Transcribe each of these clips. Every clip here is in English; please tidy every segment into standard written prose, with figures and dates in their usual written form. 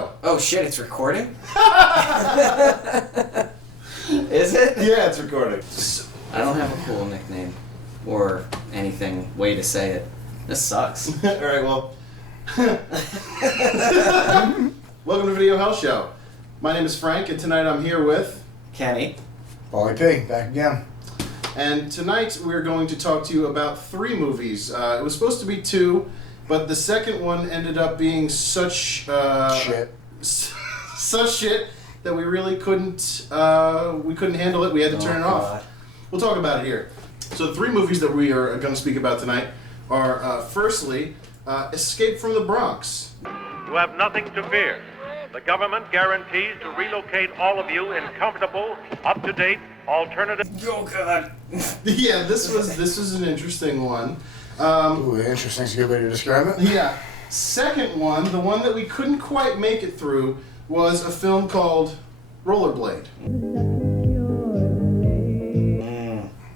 Show. Oh shit, it's recording? Is it? Yeah, it's recording. I don't have a cool nickname or anything, way to say it. This sucks. Alright, well. Welcome to Video Hell Show. My name is Frank, and tonight I'm here with... Kenny. Paulie P, back again. And tonight we're going to talk to you about 3 movies. It was supposed to be 2, but the second one ended up being such... shit. Such shit that we really couldn't handle it. We had to turn it off. We'll talk about it here. So the 3 movies that we are going to speak about tonight are, firstly, Escape from the Bronx. You have nothing to fear. The government guarantees to relocate all of you in comfortable, up-to-date, alternative... Oh, God. Yeah, this was an interesting one. Ooh, interesting. Is a good way to describe it. Yeah. Second one, the one that we couldn't quite make it through, was a film called Rollerblade.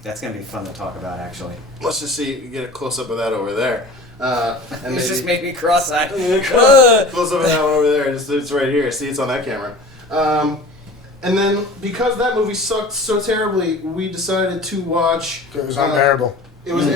That's going to be fun to talk about, actually. Let's just get a close-up of that over there. And This just made me cross-eyed. Close up of that one over there. It's right here. See, it's on that camera. And then, because that movie sucked so terribly, we decided to watch... It was unbearable. It was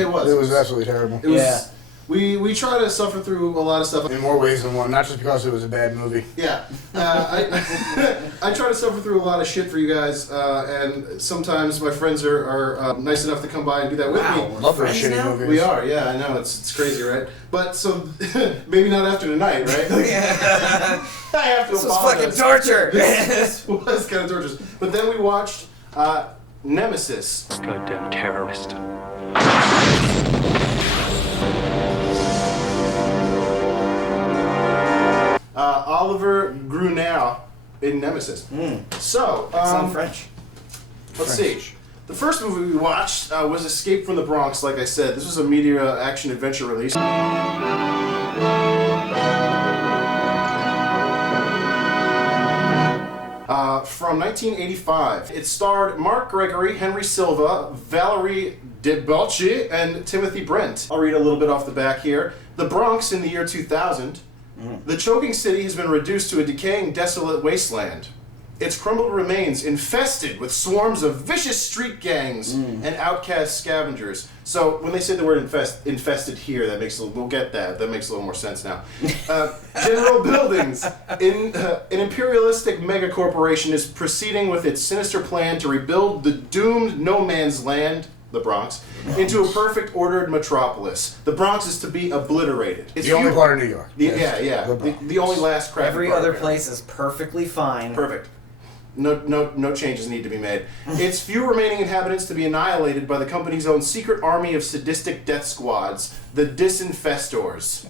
absolutely terrible. It was, We try to suffer through a lot of stuff. In more ways than one, not just because it was a bad movie. Yeah. I try to suffer through a lot of shit for you guys, and sometimes my friends are nice enough to come by and do that with me. Love those shitty movies. We are, yeah, I know, it's crazy, right? But, so, maybe not after tonight, right? Yeah. I have to This was apologize. fucking torture. This was kind of torturous. But then we watched Nemesis. Goddamn terrorist. Oliver Grunow in Nemesis. So, Sound French? let's see. The first movie we watched was Escape from the Bronx, like I said. This was a media action adventure release. From 1985. It starred Mark Gregory, Henry Silva, Valerie Debauche, and Timothy Brent. I'll read a little bit off the back here. The Bronx in the year 2000. The choking city has been reduced to a decaying, desolate wasteland. Its crumbled remains infested with swarms of vicious street gangs and outcast scavengers. So when they say the word infested here, we'll get that. That makes a little more sense now. General Buildings. An imperialistic megacorporation is proceeding with its sinister plan to rebuild the doomed no man's land, the Bronx, into a perfect ordered metropolis. The Bronx is to be obliterated. It's The only part of New York. Yeah. The only last crappy Every part other of it. place is perfectly fine. Perfect. No changes need to be made. Its few remaining inhabitants to be annihilated by the company's own secret army of sadistic death squads, the Disinfestors.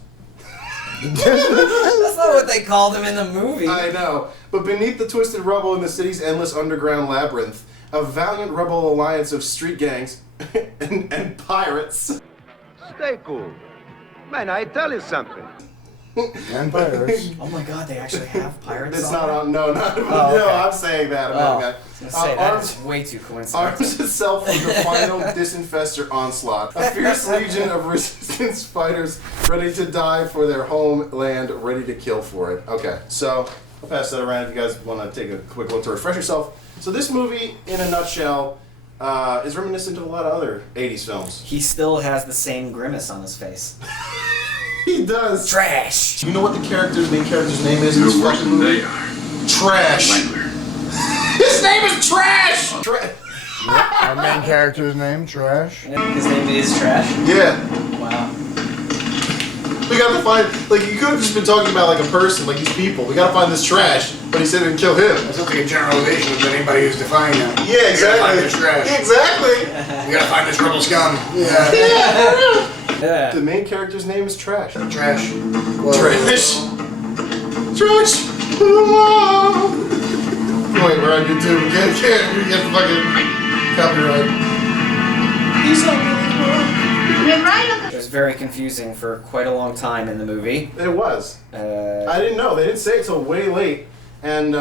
That's not what they called him in the movie. I know. But beneath the twisted rubble in the city's endless underground labyrinth, a valiant rebel alliance of street gangs and pirates. Stay cool. Man, I tell you something. And pirates. Oh my God, they actually have pirates. It's on not there? on. No, not. Oh, No, okay. I'm saying that. I was I'm gonna say, that is way too coincidental. arms itself with the final disinfestor onslaught. A fierce legion of resistance fighters ready to die for their homeland, ready to kill for it. Okay, so I'll pass that around if you guys want to take a quick look to refresh yourself. So this movie, in a nutshell, is reminiscent of a lot of other 80s films. He still has the same grimace on his face. He does. Trash! You know what the main character's name is in this fucking movie? Trash. His name is Trash! Our main character's name, Trash. His name is Trash? Yeah. Wow. We gotta find, you could have just been talking about, a person, these people. We gotta find this Trash, but he said he didn't kill him. That's not like a generalization of anybody who's defining them. Yeah, exactly. You gotta find this Trash. Exactly. You gotta find this rebel scum. Yeah. Yeah. The main character's name is Trash. Trash. Trash. Trash. Wait, we're on YouTube. We can't get the fucking copyright. He's not really It was very confusing for quite a long time in the movie. It was. I didn't know. They didn't say it till way late. And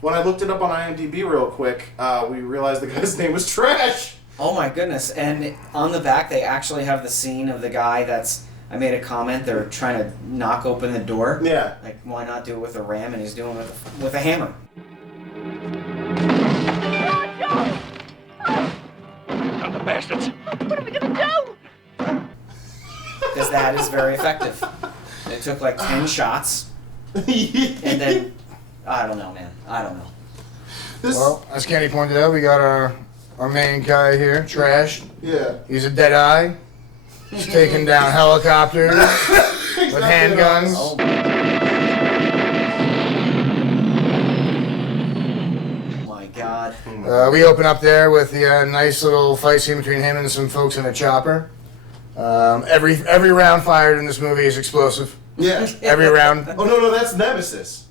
when I looked it up on IMDb real quick, we realized the guy's name was Trash. Oh my goodness. And on the back, they actually have the scene of the guy that's I made a comment. They're trying to knock open the door. Yeah. Like, why not do it with a ram? And he's doing it with a hammer. Got the bastards. What are we gonna do? Because that is very effective. It took like 10 shots. And then, I don't know, man. I don't know. Well, as Kenny pointed out, we got our main guy here, Trash. Yeah. He's a dead eye. He's taking down helicopters with handguns. Oh. My God. We open up there with the nice little fight scene between him and some folks in a chopper. Every round fired in this movie is explosive. Yeah. Every round. Oh, no, that's Nemesis.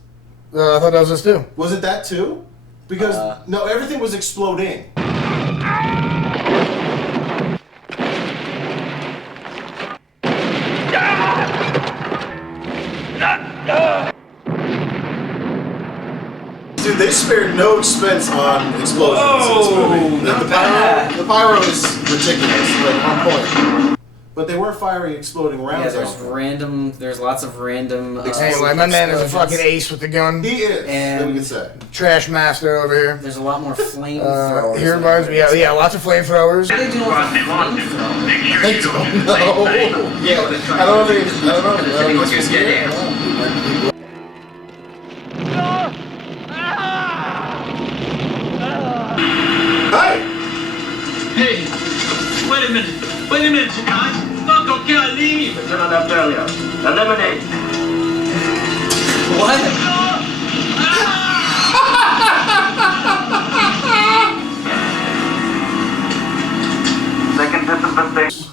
I thought that was this too. Was it that too? Because, no, everything was exploding. Dude, they spared no expense on explosions in this movie. The pyro is ridiculous, like on point. But they were firing exploding rounds. Yeah, there's lots of random. Anyway, my man is a fucking ace with the gun. He is. And that we can say. Trash master over here. There's a lot more flamethrowers. He reminds me, yeah, lots of flamethrowers. What do they do with flamethrowers? I don't know. Yeah, I don't know. Hey, wait a minute, you guys. Fuck, okay, I'll leave. Lieutenant Abdelia, eliminate. What? Second disinfestation.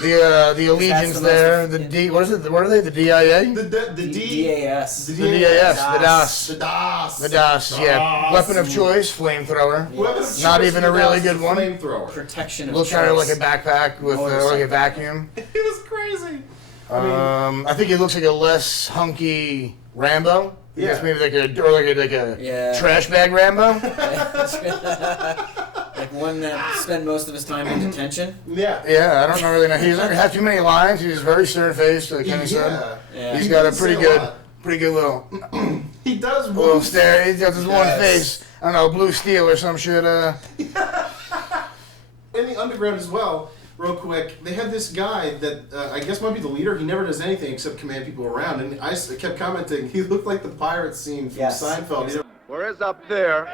The allegiance there, the D, what is it? What are they? The DIA? The DAS. The DAS, the DAS. The DAS. The DAS, yeah. Weapon of choice, flamethrower. Yes. Not even a really good one. Flamethrower. Protection of Looks kind of choice. like a backpack with like a vacuum. It was crazy. I think it looks like a less hunky Rambo. I guess Yeah. maybe like a Yeah. trash bag Rambo. Like one that spent most of his time in detention. Yeah. Yeah, I don't know really know. He doesn't have too many lines. He's very stern faced, like Kenny said. Yeah. He's got a doesn't say pretty a good, lot. little He does little stare. He's got this one Yes. face. I don't know, blue steel or some shit. In the underground as well, real quick, they had this guy that I guess might be the leader. He never does anything except command people around. And I kept commenting, he looked like the pirate scene from Yes. Seinfeld. Whereas up there,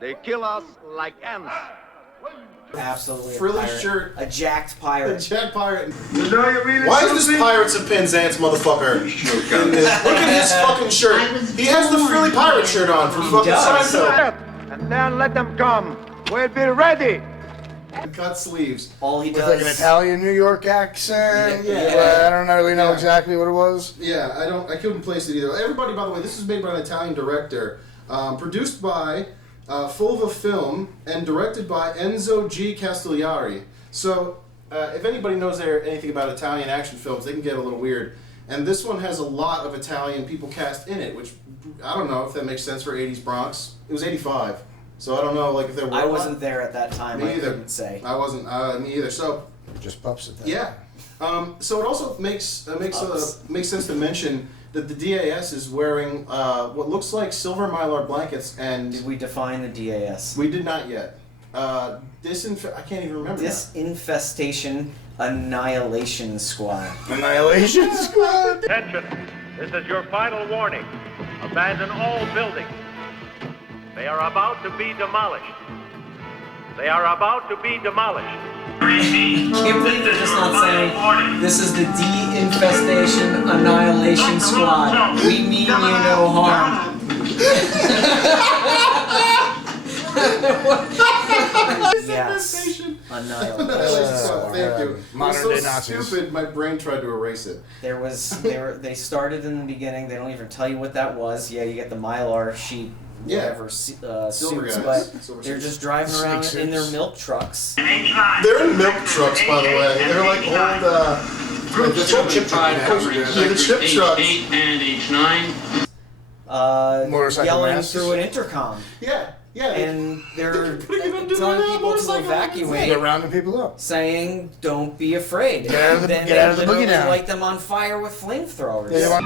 they kill us like ants. Absolutely. Frilly a pirate. shirt. A jacked The pirate. Jack Pirate. You know you really Why is this Pirates of Penzance motherfucker? Look at his fucking shirt. He has the frilly pirate shirt on from fucking does. Seinfeld. And then let them come. We'll be ready. Cut sleeves. All he With does. like an Italian New York accent. Yeah. I don't really know Yeah. exactly what it was. Yeah, I couldn't place it either. Everybody, by the way, this is made by an Italian director, produced by Fulva Film, and directed by Enzo G. Castigliari. So, if anybody knows anything about Italian action films, they can get a little weird. And this one has a lot of Italian people cast in it, which I don't know if that makes sense for 80s Bronx. It was 85, so I don't know like if there were. I wasn't there at that time. Me I either. couldn't say. I wasn't. Me either. So. Just pups at that. Yeah. So it also makes sense to mention that the DAS is wearing what looks like silver mylar blankets, and Did we define the DAS? we did not yet. I can't even remember. Disinfestation Annihilation Squad. Annihilation Squad. Attention, this is your final warning. Abandon all buildings. They are about to be demolished. They are about to be demolished. Can't believe they're just not saying this is the De-Infestation Annihilation Squad. We mean you no harm. Yes. Annihilation. Thank you. Modern It was day so Nazis. stupid. My brain tried to erase it. They started in the beginning. They don't even tell you what that was. Yeah, you get the Mylar sheet, whatever, Silver suits, guys. but Silver they're suits. just driving around Snake in their suits. milk trucks. They're in milk trucks, by the way. They're like old. The chip trucks. H8 and H9. Motorcycle Yelling masks. through an intercom. Yeah. Yeah, and they're putting them telling down people to motorcycle. evacuate, They're rounding people up. saying, "Don't be afraid." Get out of the- then get they out of the boogie literally down. light them on fire with flamethrowers. They want-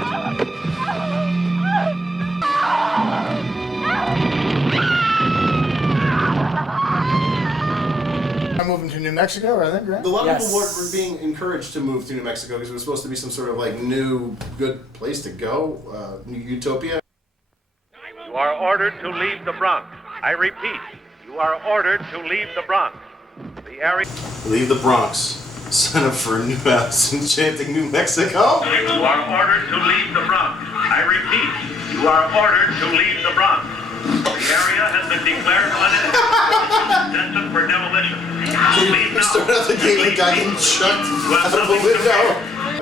I'm moving to New Mexico, I think, right? A lot of Yes. people were being encouraged to move to New Mexico because it was supposed to be some sort of like new, good place to go, new utopia. You are ordered to leave the Bronx. I repeat, you are ordered to leave the Bronx. The area... Leave the Bronx. Sign up for a new house in Enchanting, New Mexico. You are ordered to leave the Bronx. I repeat, you are ordered to leave the Bronx. The area has been declared uninhabitable, destined for demolition. Leave now. Start out the gate, the guy getting chucked out of a window.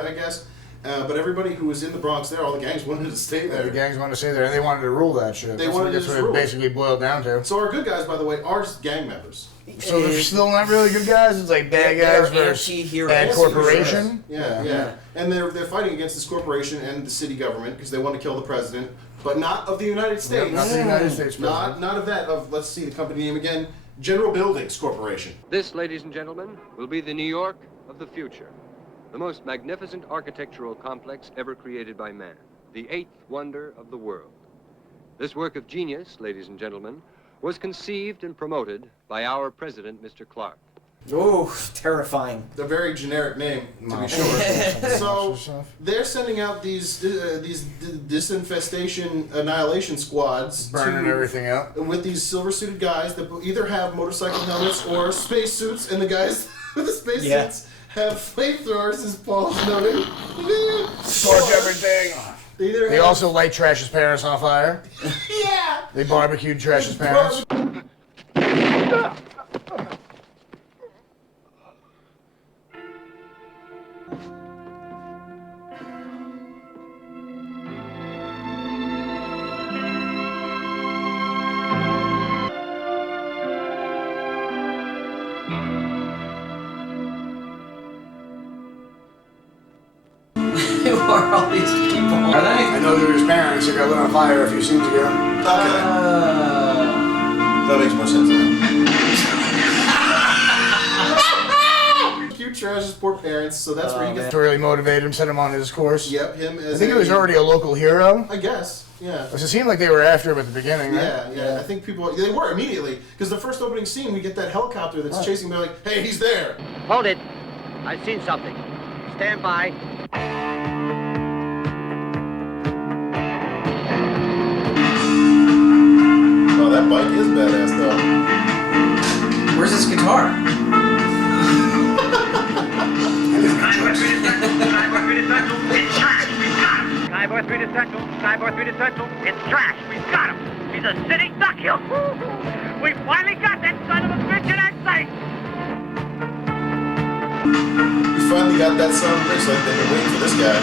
I guess. But everybody who was in the Bronx there, all the gangs wanted to stay there. The gangs wanted to stay there, and they wanted to rule that shit. They wanted to That's just what rule. it basically boiled down to. So our good guys, by the way, are just gang members. So they're still not really good guys. It's like bad guys They're versus anti-heroes. bad corporation. Yeah. And they're fighting against this corporation and the city government because they want to kill the president, but not of the United States. Not the United States president. Not of that. Of let's see the company name again. General Buildings Corporation. This, ladies and gentlemen, will be the New York of the future. The most magnificent architectural complex ever created by man. The eighth wonder of the world. This work of genius, ladies and gentlemen, was conceived and promoted by our president, Mr. Clark. Ooh, terrifying. A very generic name, to be sure. So they're sending out these disinfestation annihilation squads, Burning everything up. with these silver-suited guys that either have motorcycle helmets or space suits, and the guys with the space suits have flamethrowers, as Paul's noted. Torch everything. They also light Trash's parents on fire. Yeah. They barbecued Trash's parents. Who are all these people? Are they? I know they were his parents. They got lit on fire a few scenes ago. Okay. That makes more sense now. Cute Trash's poor parents, so that's where he gets. To really motivate him, set him on his course. Yep, him as. I think he was already a local hero. I guess. Yeah. It seemed like they were after him at the beginning, right? Yeah. I think people, they were immediately, because the first opening scene, we get that helicopter that's chasing me, like, hey, he's there. Hold it. I've seen something. Stand by. Oh, that bike is badass, though. Where's his guitar? Skyboy 3 to Central. Skyboy 3 to Central. It's trash. We've got him. He's a sitting duck. We finally got that son of a bitch in that sight. We finally got that son of a bitch, like they've been waiting for this guy.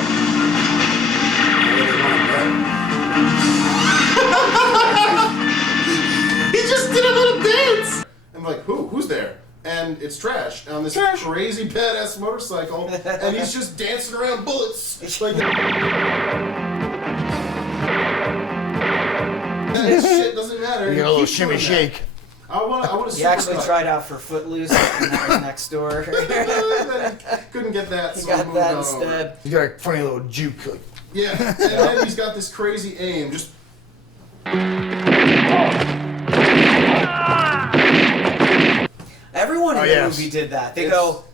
He just did a little dance! I'm like, who's there? And it's Trash on this crazy badass motorcycle, and he's just dancing around bullets. Like, that shit doesn't matter. You He get a little keeps shimmy doing that. shake. I want to. He actually tried out for Footloose, and that was next door. Couldn't get that. He So got moved that on instead. over. He's got a funny little juke. Like, Yeah, and then he's got this crazy aim. Just Everyone in the movie did that. They go,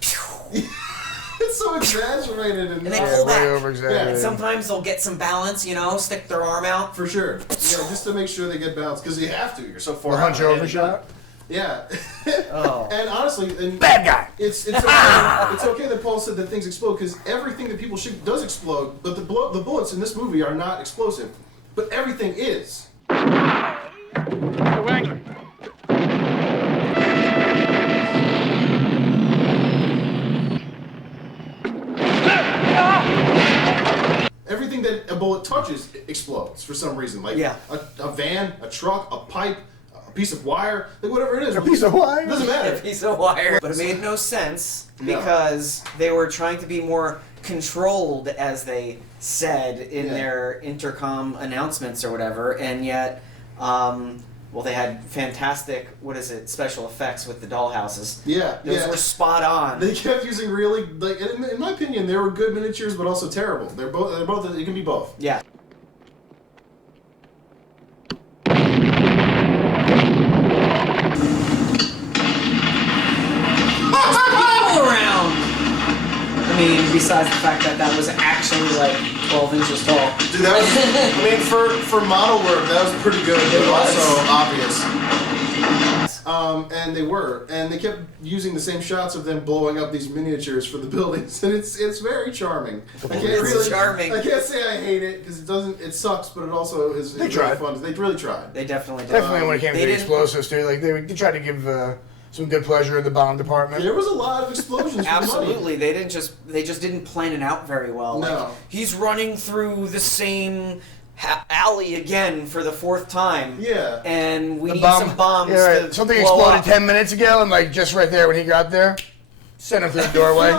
it's so exaggerated and and they pull back. over-exaggerated. And sometimes they'll get some balance, stick their arm out. for sure. Yeah, just to make sure they get bounced because you have to. You're so far. Or hunch out. over shot. Yeah. Oh. And honestly, Bad guy. It's okay. It's okay that Paul said that things explode because everything that people shoot does explode. But the bullets in this movie are not explosive. But everything is. Mr. Wagner. Everything that a bullet touches explodes for some reason. Like a van, a truck, a pipe, a piece of wire, like whatever it is. A piece of wire? Doesn't matter. A piece of wire. But it made no sense because they were trying to be more controlled, as they said in their intercom announcements or whatever, and yet Well, they had fantastic, special effects with the dollhouses. Yeah, Those were spot on. They kept using really, like, in my opinion, they were good miniatures, but also terrible. They're both. It can be both. Yeah. Around. I mean, besides the fact that was actually like 12 inches tall. Dude, that was, I mean, for model work, that was pretty good, but also obvious. And they kept using the same shots of them blowing up these miniatures for the buildings, and it's very charming. Charming. I can't say I hate it because it sucks, but it also is really fun. They really tried. They definitely did. Definitely when it came to the explosives too, like they tried to give some good pleasure in the bomb department. There was a lot of explosions. Absolutely, they just didn't plan it out very well. No. Like, he's running through the same alley again for the 4th time. Yeah. And we need some bombs. Yeah, right. To Something blow exploded up. 10 minutes ago, and like just right there when he got there, sent him through the doorway.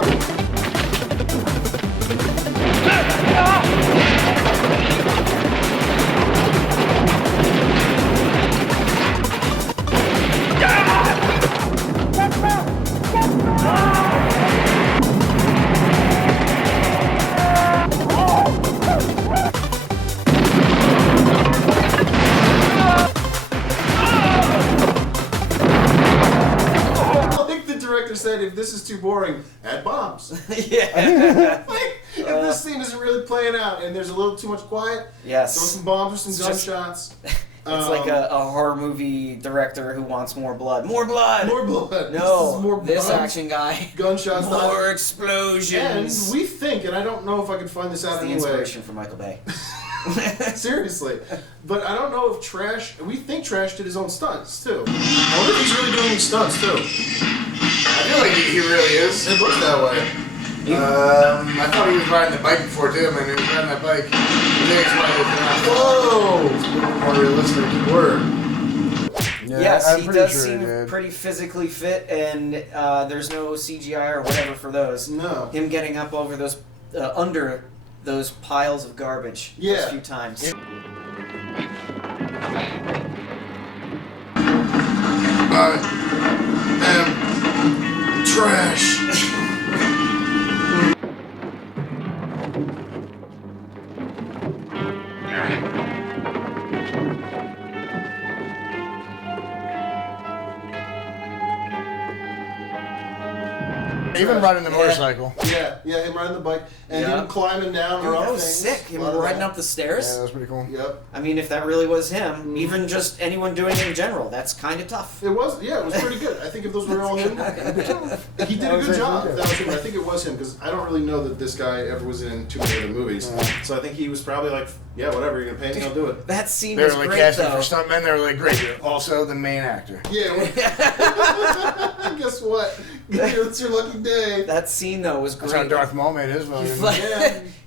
Said if this is too boring, add bombs. Yeah. Like, if this scene isn't really playing out and there's a little too much quiet, yes. throw some bombs or some gunshots. It's like a horror movie director who wants more blood. More blood! More blood. No, this action guy. Gunshots. More explosions. And we think, and I don't know if I can find this out anyway. The inspiration for Michael Bay. Seriously. But I don't know if we think Trash did his own stunts, too. I wonder if he's really doing these stunts, too. I feel like he really is. It looks that way. I thought he was riding the bike before too, man. He was riding that bike. Whoa! It's a little more realistic. Word. Yeah, yes, he does seem did. pretty physically fit, and there's no CGI or whatever for those. No. Him getting up over those, under those piles of garbage a few times. I am trash. Even riding the motorcycle. Yeah, him riding the bike and him climbing down. Dude, that was sick. Him riding up the stairs. Yeah, that was pretty cool. Yep. I mean, if that really was him, even just anyone doing it in general, that's kind of tough. It was, it was pretty good. I think if those were all him, he did a good job. That was him. I think it was him because I don't really know that this guy ever was in too many other movies. So I think he was probably like, yeah, whatever, you're gonna pay me, I'll do it. That scene They was were like great, casting though. for stuntmen. They were like, great, you're also the main actor. Yeah. Guess what? It's your lucky day. That scene though was great. That's how Darth Maul made his movie.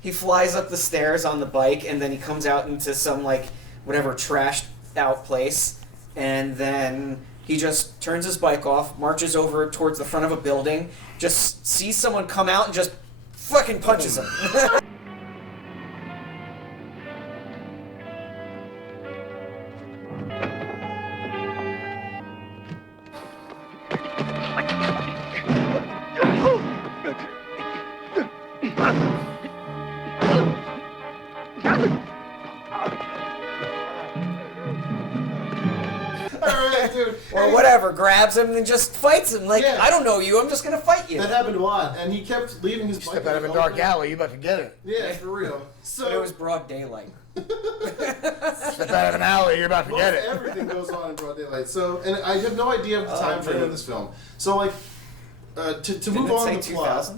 He flies up the stairs on the bike, and then he comes out into some whatever trashed out place, and then he just turns his bike off, marches over towards the front of a building, just sees someone come out and just fucking punches him. Or whatever, grabs him and just fights him. I don't know you, I'm just gonna fight you. That happened a lot, and he kept leaving his bike. Step out of a dark alley, you about to get it. Yeah, for real. So but it was broad daylight. Step out of an alley, you're about to get it. Everything goes on in broad daylight. So, and I have no idea of the time frame of this film. So, to move on to the plot.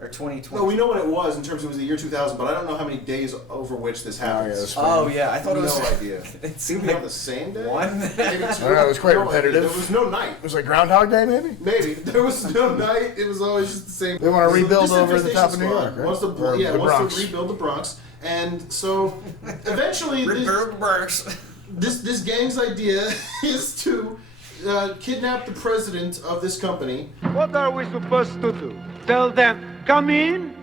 Or 2020. No, we know what it was in terms of it was the year 2000, but I don't know how many days over which this happens. Oh yeah, I thought it was no idea. It seemed like like on the same day. One. Maybe two. I don't know, it was quite repetitive. There was no night. It was like Groundhog Day, maybe? Maybe there was no night. It was always just the same. They want to rebuild This over the top of New infestation York, squad right? wants to, Or the wants Bronx. to rebuild the Bronx, and so eventually this gang's idea is to kidnap the president of this company. What are we supposed to do? Tell them, come in,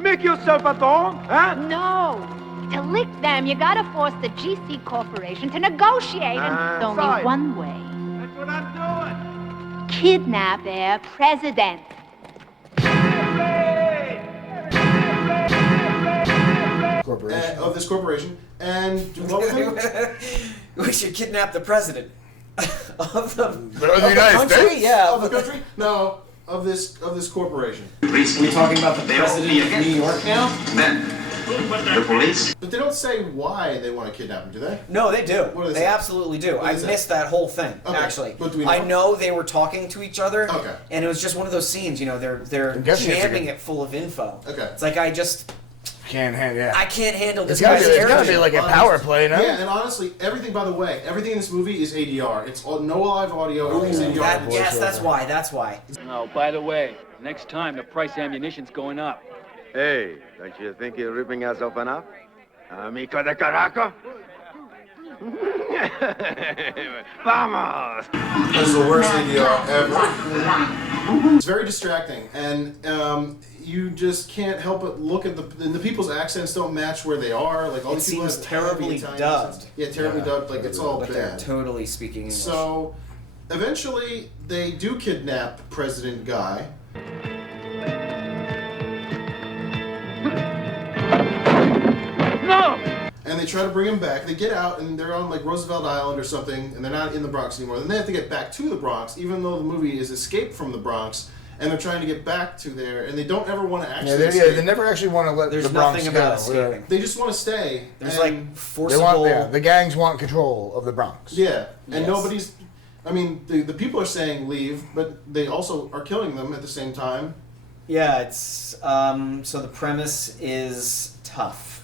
make yourself at home, huh? No, To lick them, you gotta force the GC Corporation to negotiate, and there's only Fine. one way. That's what I'm doing. Kidnap their president. Corporation. Of this corporation. And what was it? We should kidnap the president of the United country. States? Yeah, Of the country? No, of this corporation. Are we talking about the president of New York now? Men, the police. But they don't say why they want to kidnap him, do they? No, they do. What do they They say? absolutely do. What do I they say? missed that whole thing, Okay. actually. But do we know? I know they were talking to each other, Okay. and it was just one of those scenes, you know, they're I'm guessing it's jamming like it full of info. Okay. It's like I Can't handle. Yeah. can't handle this It's gotta, guy's be, it's gotta character. be like a power play, no? Yeah, and honestly, everything, by the way, everything in this movie is ADR. It's all, no live audio, everything's ADR. Yes, that's why. That's why. Oh, by the way, next time the price of ammunition's going up. Hey, don't you think you're ripping us off enough? Amico de Caraco? Vamos! This is the worst ADR ever. It's very distracting, and you just can't help but look at the people's accents don't match where they are. Like all It these people seems have terribly heavy Italian dubbed. accents. Yeah, terribly dubbed. Like it's all But they're bad. totally speaking English. So, eventually, they do kidnap President Guy. No! And they try to bring him back. They get out, and they're on like Roosevelt Island or something, and they're not in the Bronx anymore. Then they have to get back to the Bronx, even though the movie is Escape from the Bronx, and they're trying to get back to there, and they don't ever want to actually escape. They never actually want to let There's the Bronx nothing go. about escaping. They just want to stay. There's and like They forcible. want, the gangs want control of the Bronx. Yeah, and Yes. nobody's. I mean, the people are saying leave, but they also are killing them at the same time. Yeah, it's so the premise is tough.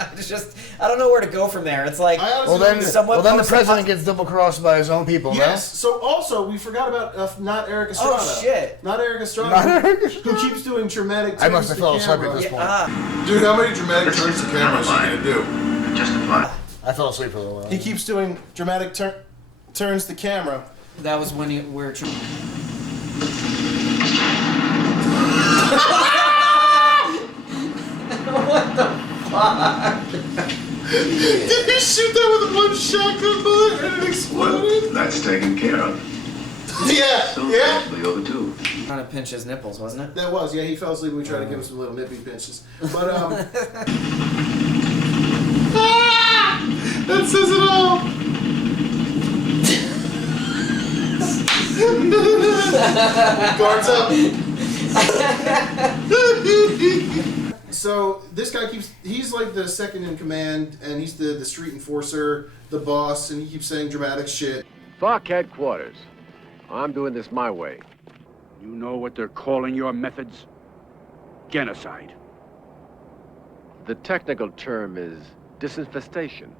I don't know where to go from there. It's like I honestly Well then, somewhat the post- president gets double-crossed by his own people, Yes. So also, we forgot about not Eric Estrada. Oh shit! Not Eric Estrada. Not Eric Estrada. Who keeps doing dramatic turns I must have to fell asleep camera. at this Yeah, point. Dude, how many dramatic turns to camera is he gonna do? Justified. I fell asleep for a little while. He keeps doing dramatic turns to camera. that was when we're. What the fuck? Did he shoot that with one shotgun bullet and it exploded? That's taken care of. Yeah, yeah. Possibly over too. Trying to pinch his nipples, wasn't it? That was, yeah, he fell asleep and we tried to give him some little nippy pinches. But, that says it all! Guards up! So, this guy he's like the second in command, and he's the street enforcer, the boss, and he keeps saying dramatic shit. Fuck headquarters. I'm doing this my way. You know what they're calling your methods? Genocide. The technical term is disinfestation.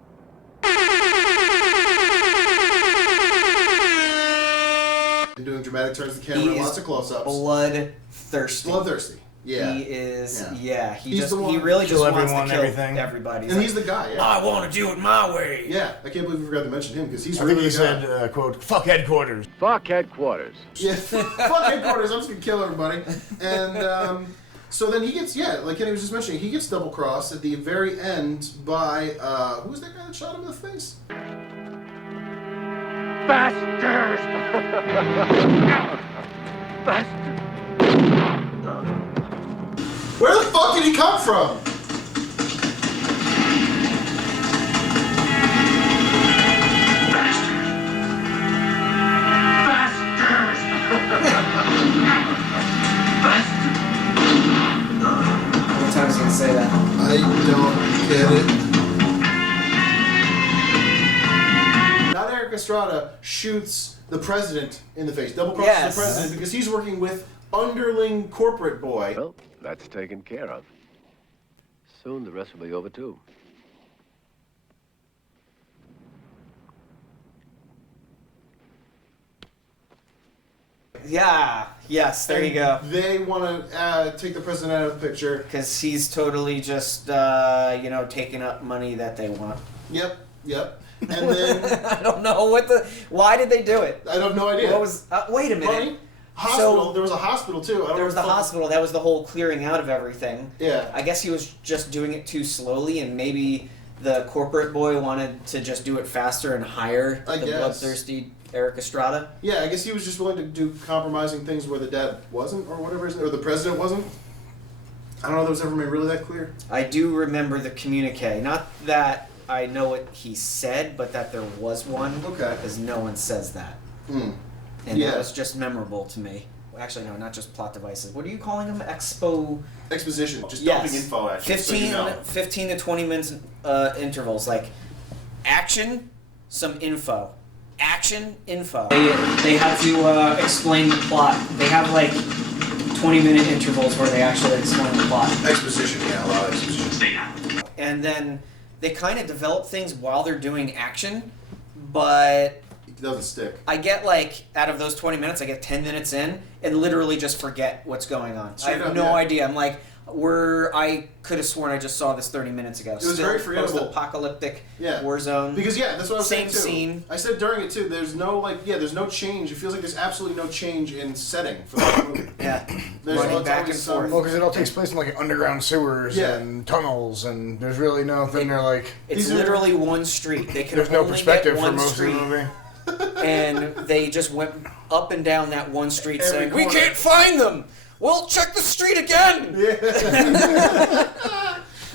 And doing dramatic turns to the He camera, is lots of close-ups. bloodthirsty. Bloodthirsty. Yeah. He is. Yeah. Yeah. He's the He one- really just Kill wants everyone, to kill everything. everybody. And he's the guy, yeah. I want to do it my way. Yeah, I can't believe we forgot to mention him because he's I really think he the guy. said, quote, fuck headquarters. Fuck headquarters. Yeah, fuck headquarters, I'm just gonna kill everybody. And so then he gets, like Kenny was just mentioning, he gets double crossed at the very end by, who was that guy that shot him in the face? Bastards! Bastards! Where the fuck did he come from? How many times are you gonna say that? I don't get it. Not Eric Estrada shoots the president in the face. Double crosses Yes. the president because he's working with underling corporate boy. Well, that's taken care of. Soon the rest will be over too. Yeah. Yes. There you go. They want to take the president out of the picture. Because he's totally just, taking up money that they want. Yep. And then I don't know why did they do it? I have no idea. What was? Wait a minute. Money? Hospital. So, there was a hospital too. There was the hospital. That was the whole clearing out of everything. Yeah. I guess he was just doing it too slowly, and maybe the corporate boy wanted to just do it faster and hire the bloodthirsty Eric Estrada. Yeah, I guess he was just willing to do compromising things where the dad wasn't, or whatever, or the president wasn't. I don't know if that was ever made really that clear. I do remember the communique. Not that I know what he said, but that there was one. Okay. Because no one says that. Hmm. And that was just memorable to me. Actually, no, not just plot devices. What are you calling them? Exposition. Just dumping info at you. 15 to 20 minutes intervals. Like, action, some info. Action, info. They have to explain the plot. They have, like, 20-minute intervals where they actually explain the plot. Exposition, yeah, a lot of exposition. And then they kind of develop things while they're doing action, but it doesn't stick. I get, like, out of those 20 minutes, I get 10 minutes in and literally just forget what's going on. I have no idea. I'm like, I could have sworn I just saw this 30 minutes ago. It was very forgettable. Post-apocalyptic war zone. Because that's what I was saying too. Same scene. I said during it too. There's no there's no change. It feels like there's absolutely no change in setting for the movie. Yeah. There's running back and forth. Well, because it all takes place in like underground sewers and tunnels, and there's really nothing. They're like it's literally one street. They can there's only no perspective get one for most street. of the movie. And they just went up and down that one street saying, corner. "We can't find them. Well, check the street again."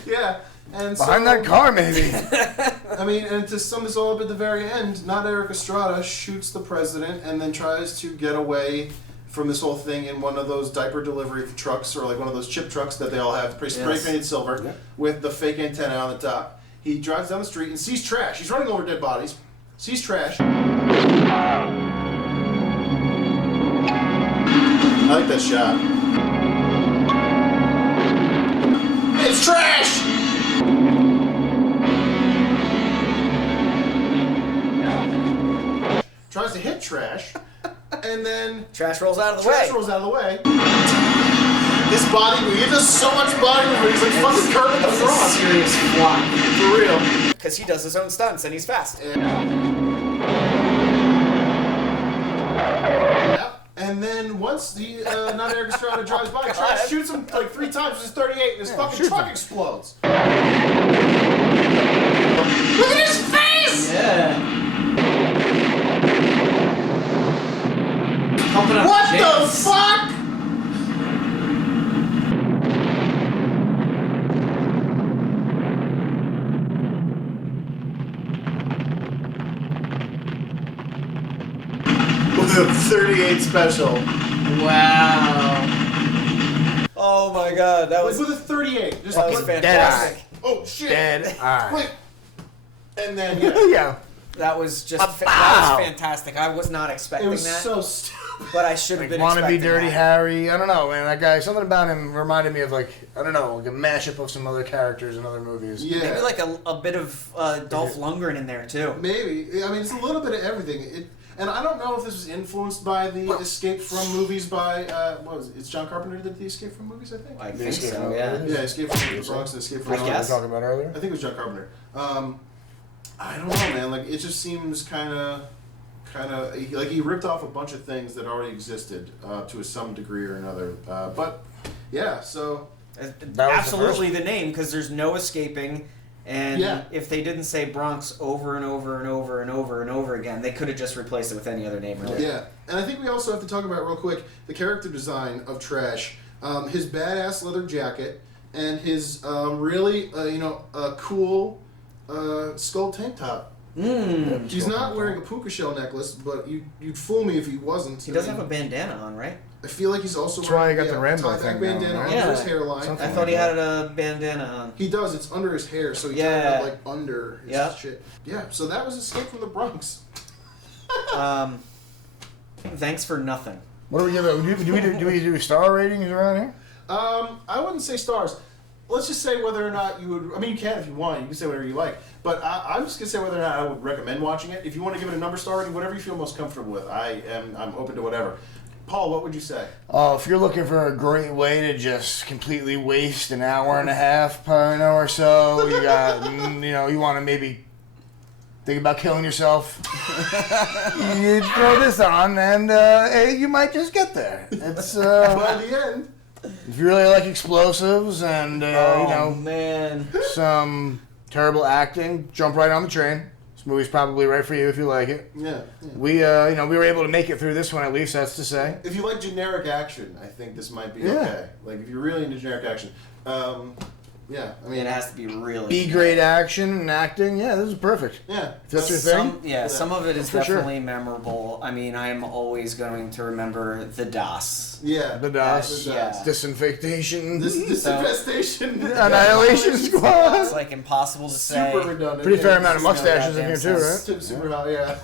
Yeah. And behind that car, maybe. I mean, and to sum this all up at the very end, not Eric Estrada shoots the president and then tries to get away from this whole thing in one of those diaper delivery trucks, or like one of those chip trucks that they all have, spray painted silver with the fake antenna on the top. He drives down the street and sees trash. He's running over dead bodies. Sees trash. I like that shot. It's trash! Tries to hit trash, and then trash rolls out of the way. His body, he does so much body movement, he's like fucking Kermit the Frog. Serious flop. For real. Because he does his own stunts and he's fast. And then once the not Eric Estrada drives by, Trash shoots him like 3 times with his 38, and his fucking truck explodes. Look at his face! Yeah. What the fuck? With a 38 special. Wow. Oh my god, that was with a 38. Just that was fantastic. Oh shit. Dead eye. Wait. And then yeah. That was just that was fantastic. I was not expecting it was that. so stupid. But I should have been Wannabe expecting Dirty that. Harry. I don't know, man. That guy, something about him reminded me of like a mashup of some other characters in other movies. Yeah. Maybe like a bit of Dolph Lundgren in there too. Maybe. I mean, it's a little bit of everything. And I don't know if this was influenced by the Escape from movies by, what was it? It's John Carpenter that did the Escape from movies, I think? I think so, yeah. Yeah, Escape from the Bronx and Escape from What we were talking about earlier? I think it was John Carpenter. I don't know, man. Like, it just seems kind of, like he ripped off a bunch of things that already existed to some degree or another. But, yeah, so... Absolutely the name, because there's no escaping. And Yeah. if they didn't say Bronx over and over and over and over and over again, they could have just replaced it with any other name. Really. Yeah, and I think we also have to talk about real quick the character design of Trash, his badass leather jacket, and his really cool skull tank top. He's not wearing a puka shell necklace, but you'd fool me if he wasn't. He does have a bandana on, right? I feel like he's also That's why wearing he got the Rambo tie-back thing bandana going, right? under his hairline. I thought he had a bandana on. He does. It's under his hair, so he tied it up, like under his shit. Yeah. So that was Escape from the Bronx. Thanks for nothing. What do we give it? Do we do star ratings around here? I wouldn't say stars. Let's just say whether or not you would. I mean, you can if you want. You can say whatever you like. But I'm just gonna say whether or not I would recommend watching it. If you want to give it a number star rating, whatever you feel most comfortable with. I'm open to whatever. Paul, what would you say? If you're looking for a great way to just completely waste an hour and a half, or so, you got, you want to maybe think about killing yourself, you throw this on, and you might just get there. It's by the end. If you really like explosives and man, some terrible acting, jump right on the train. This movie's probably right for you if you like it. Yeah. We were able to make it through this one at least. That's to say. If you like generic action, I think this might be okay. Like if you're really into generic action, yeah. I mean, it has to be really B-grade action and acting. Yeah, this is perfect. Yeah. If that's your thing. Some of it is definitely memorable. I mean, I'm always going to remember the DOS. Yeah. The DOS. Yeah. Disinfectation. Disinfestation. Annihilation Squad. It's like impossible to say. Super redundant. Pretty fair amount of mustaches in here too, right? Super hot, yeah.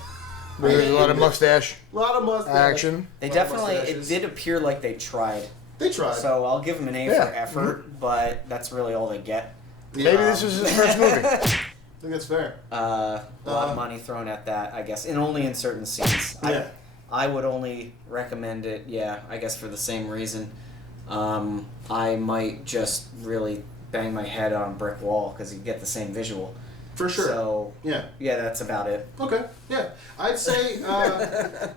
There's a lot of mustache. A lot of mustache action. They definitely. It did appear like they tried. They tried. So I'll give them an A for effort, but that's really all they get. Maybe this was his first movie. I think that's fair. A lot of money thrown at that, I guess, and only in certain scenes. Yeah. I would only recommend it, I guess for the same reason. I might just really bang my head on a brick wall because you get the same visual. For sure. So, yeah, that's about it. Okay, yeah. I'd say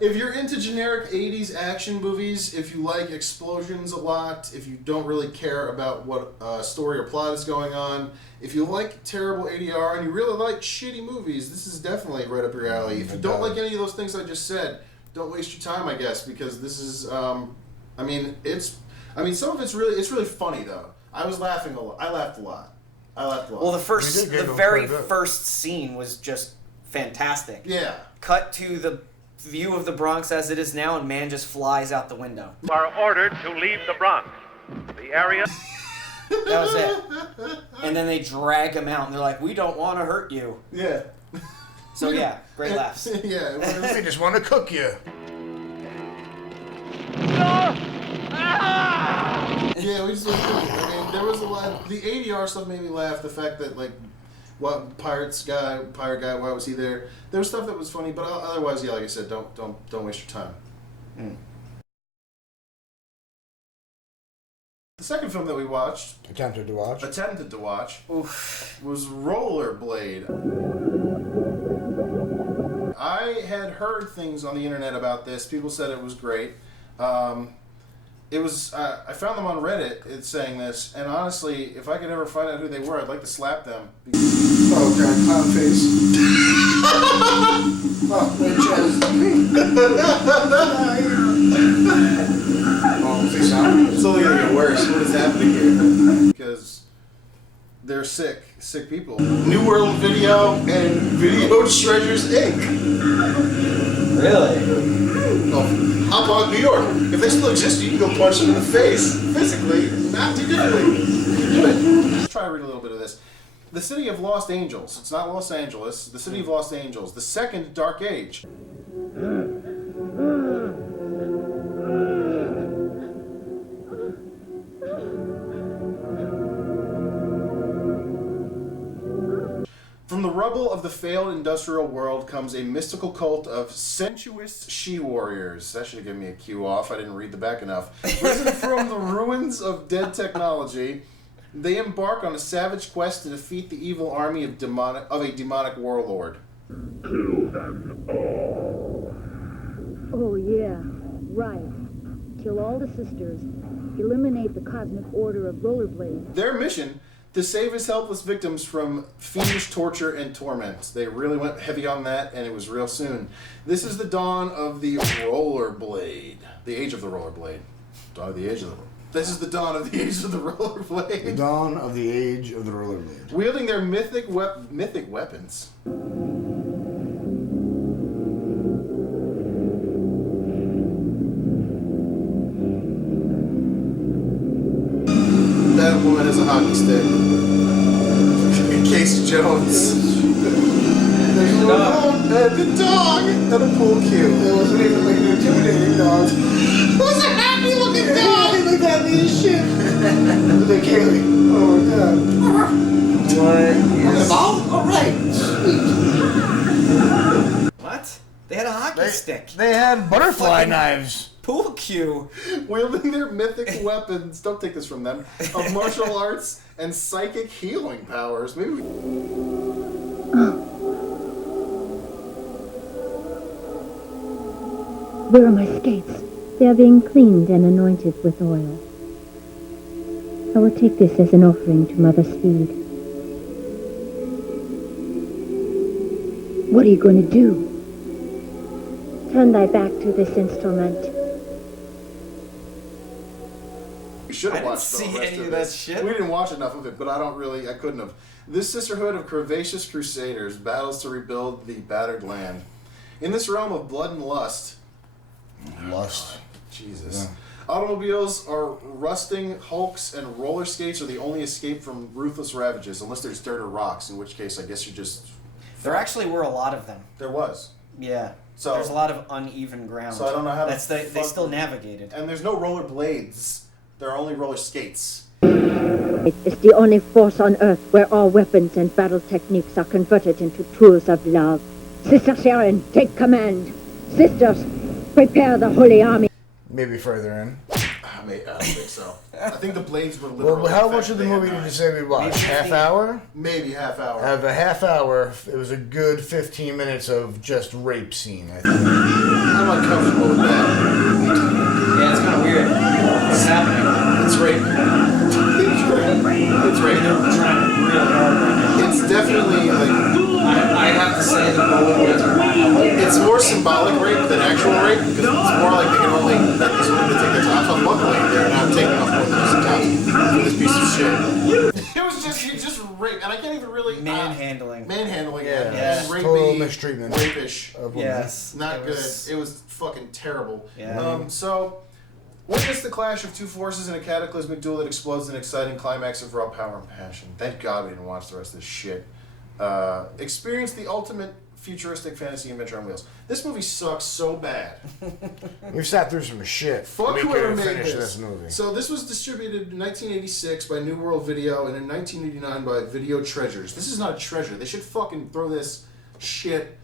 if you're into generic 80s action movies, if you like explosions a lot, if you don't really care about what story or plot is going on, if you like terrible ADR and you really like shitty movies, this is definitely right up your alley. If you don't like any of those things I just said, don't waste your time, I guess, because this is, some of it's really funny though. I was laughing a lot. I laughed a lot. Well, the very first scene was just fantastic. Yeah. Cut to the view of the Bronx as it is now, and man just flies out the window. You are ordered to leave the Bronx. The area... That was it. And then they drag him out, and they're like, "We don't want to hurt you." Yeah. So yeah, great laughs. Yeah. They just want to cook you. Yeah, we just looked at it. I mean, there was a lot. The ADR stuff made me laugh. The fact that what pirate guy, why was he there? There was stuff that was funny, but otherwise, yeah, like I said, don't waste your time. The second film that we attempted to watch, was Rollerblade. I had heard things on the internet about this. People said it was great. It was. I found them on Reddit. It's saying this, and honestly, if I could ever find out who they were, I'd like to slap them. Oh god, clown face. Oh, It's only gonna get worse. What is happening here? Because they're sick people. New World Video and Video Treasures Inc. Really? Oh, hop on New York. If they still exist, you can go punch them in the face physically, not too difficult. Do it. Let's try to read a little bit of this. The City of Lost Angels. It's not Los Angeles. The City of Lost Angels. The Second Dark Age. From the rubble of the failed industrial world comes a mystical cult of sensuous she-warriors. That should have given me a cue off. I didn't read the back enough. Risen from the ruins of dead technology, they embark on a savage quest to defeat the evil army of a demonic warlord. Kill them all. Oh, yeah. Right. Kill all the sisters. Eliminate the cosmic order of Rollerblade. Their mission: to save his helpless victims from fiendish torture and torment. They really went heavy on that, and it was real soon. This is the dawn of the Rollerblade. The age of the Rollerblade. Dawn of the age of the This is the dawn of the age of the Rollerblade. The dawn of the age of the Rollerblade. Wielding their mythic weapons. That woman has a hockey stick. Casey Jones. There's a dog. The dog and a pool cue. It wasn't even like an intimidating dog. It was a happy looking dog. He looked at me as shit. Look at Kaylee. Oh my god. Alright. What? They had a hockey stick. They had butterfly knives. Pool cue. Wielding their mythic weapons, don't take this from them, of martial arts and psychic healing powers. Maybe we... Where are my skates? They are being cleaned and anointed with oil. I will take this as an offering to Mother Speed. What are you going to do? Turn thy back to this instrument. We should have I didn't watched the see rest any of of that this. shit. We didn't watch enough of it, but I couldn't have. This sisterhood of curvaceous crusaders battles to rebuild the battered land. In this realm of blood and lust. Lust. Jesus. Yeah. Automobiles are rusting hulks, and roller skates are the only escape from ruthless ravages, unless there's dirt or rocks, in which case I guess you're just... There actually were a lot of them. There was. Yeah. So there's a lot of uneven ground. So I don't know how they still navigated. And there's no roller blades. There are only roller skates. It is the only force on Earth where all weapons and battle techniques are converted into tools of love. Sister Sharon, take command. Sisters, prepare the Holy Army. Maybe further in. I don't think so. I think the blades were literally... Well, how much of the movie did you say we watched? Half hour? Maybe half hour. Out of a half hour, it was a good 15 minutes of just rape scene, I think. I'm uncomfortable with that. Yeah, it's kind of weird. What's happening? It's rape. It's rape. They're trying really hard right now. It's definitely like... I have to say the rollerblades are wild. It's more symbolic rape than actual rape, because it's more like they can only let these women to take their tops off. Luckily, they're not taking off more than just the tops for this piece of shit. It was just rape, and I can't even really... Manhandling. Manhandling, Yeah, and rapey, total mistreatment. Rapish. Of women. Yes. Not good. It was fucking terrible. Yeah. So... Witness the clash of two forces in a cataclysmic duel that explodes in an exciting climax of raw power and passion. Thank God we didn't watch the rest of this shit. Experience the ultimate futuristic fantasy adventure on wheels. This movie sucks so bad. We've sat through some shit. Fuck We whoever couldn't made finish this. movie. So this was distributed in 1986 by New World Video and in 1989 by Video Treasures. This is not a treasure. They should fucking throw this shit...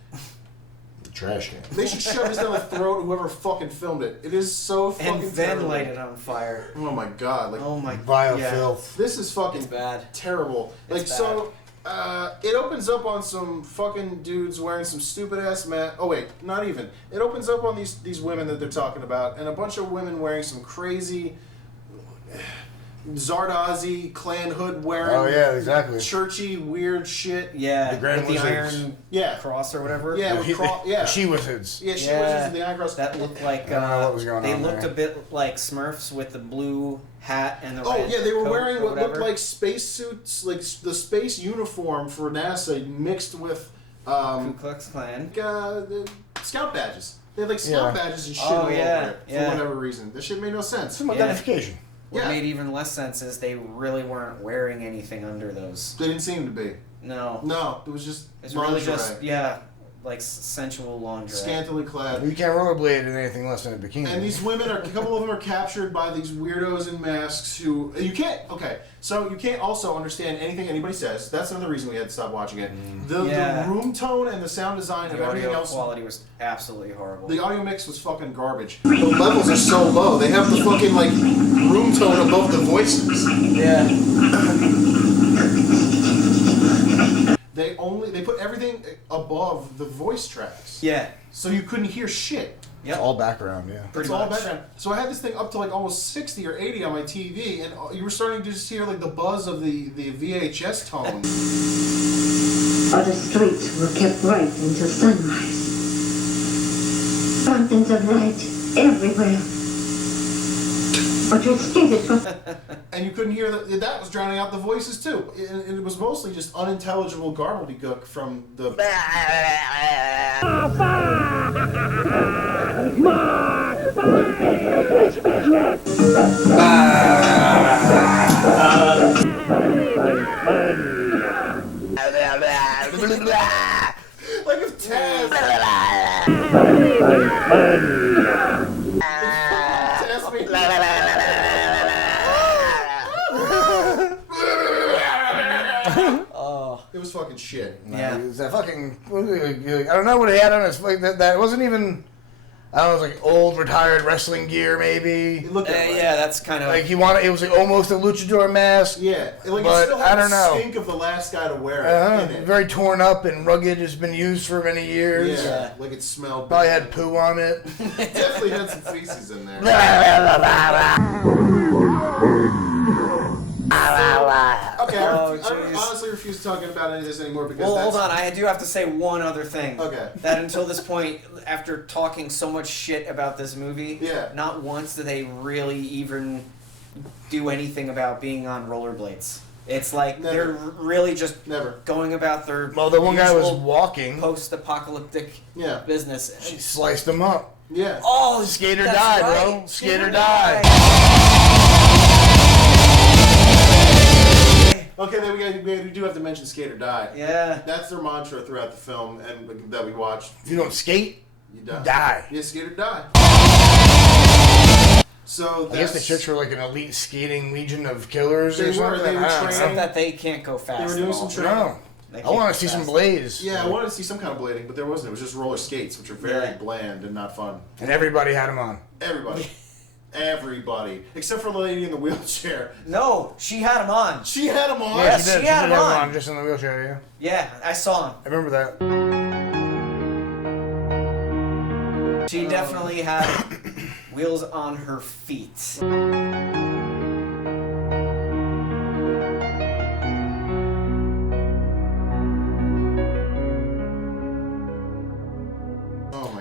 Trash can. They should shove this down the throat of whoever fucking filmed it. It is so fucking And then terrible. light it on fire. Oh my god. Like, Oh my... Vile yeah. filth. this is fucking It's bad. terrible. Like, It's so, it opens up on some fucking dudes wearing some stupid ass Oh wait, not even. It opens up on these women that they're talking about, and a bunch of women wearing some crazy Zardozi clan hood wearing. Oh yeah, exactly. Churchy weird shit. Yeah, The Grand with the Wizards. iron Yeah. cross or whatever. Yeah, with yeah. She wizards. Yeah, she Yeah. was the iron cross. That looked like I don't know what was going they on looked there. a bit like Smurfs with the blue hat and the Oh red yeah, they were coat wearing or what looked whatever. like space suits, like the space uniform for NASA mixed with Ku Klux Klan. the scout badges. They had like scout Yeah. badges and shit Oh, all yeah, over it for yeah. whatever reason. This shit made no sense. Some Yeah. identification. What Yeah. made even less sense is they really weren't wearing anything under those. They didn't seem to be. No. No, it was just It's really lingerie. just, like sensual lingerie. Scantily clad. You can't rollerblade in anything less than a bikini. And these women a couple of them are captured by these weirdos in masks who you can't also understand anything anybody says. That's another reason we had to stop watching it. The room tone and the sound design of The everything audio else. quality was absolutely horrible. The audio mix was fucking garbage. The levels are so low. They have the fucking like room tone above the voices. Yeah. They put everything above the voice tracks. Yeah. So you couldn't hear shit. It's all background, yeah. It's all background. So I had this thing up to like almost 60 or 80 on my TV, and you were starting to just hear like the buzz of the VHS tone. All the streets were kept bright until sunrise. Fountains of light everywhere. But you skated from... And you couldn't hear that was drowning out the voices too. And it was mostly just unintelligible gobbledygook from the... Like if Taz... It was fucking shit. Yeah. It was that fucking... I don't know what he had on his... That wasn't even... I don't know, it was like old retired wrestling gear, maybe. It looked that way. Yeah, that's kind of like he wanted. It was like almost a luchador mask. Yeah, like but it still had I don't know. The stink of the last guy to wear it. In it. Very torn up and rugged. Has been used for many years. Yeah, like it smelled. Probably had poo on it. Definitely had some feces in there. Okay, I honestly refuse talking about any of this anymore because. Well, hold on. I do have to say one other thing. Okay. That until this point, after talking so much shit about this movie, not once did they really even do anything about being on rollerblades. It's like they're really just going about their. Well, the one guy was walking. Post-apocalyptic business. She sliced him up. Yeah. Oh, Skater that's died, right. bro. Skater died. Okay, then we do have to mention Skater died. Yeah. That's their mantra throughout the film and that we watched. If you don't skate, you die. Die. Yeah, Skater died. So I guess the chicks were like an elite skating legion of killers or something. They were training. Except that they can't go fast. They were doing some training. No. I want to see some blades. Yeah, I wanted to see some kind of blading, but there wasn't. It was just roller skates, which are very bland and not fun. And everybody had them on. Everybody. Everybody. Except for the lady in the wheelchair. No, she had him on. She had him on? Yeah, Yes, she did. she had him on. Just in the wheelchair, Yeah, I saw him. I remember that. She definitely had wheels on her feet.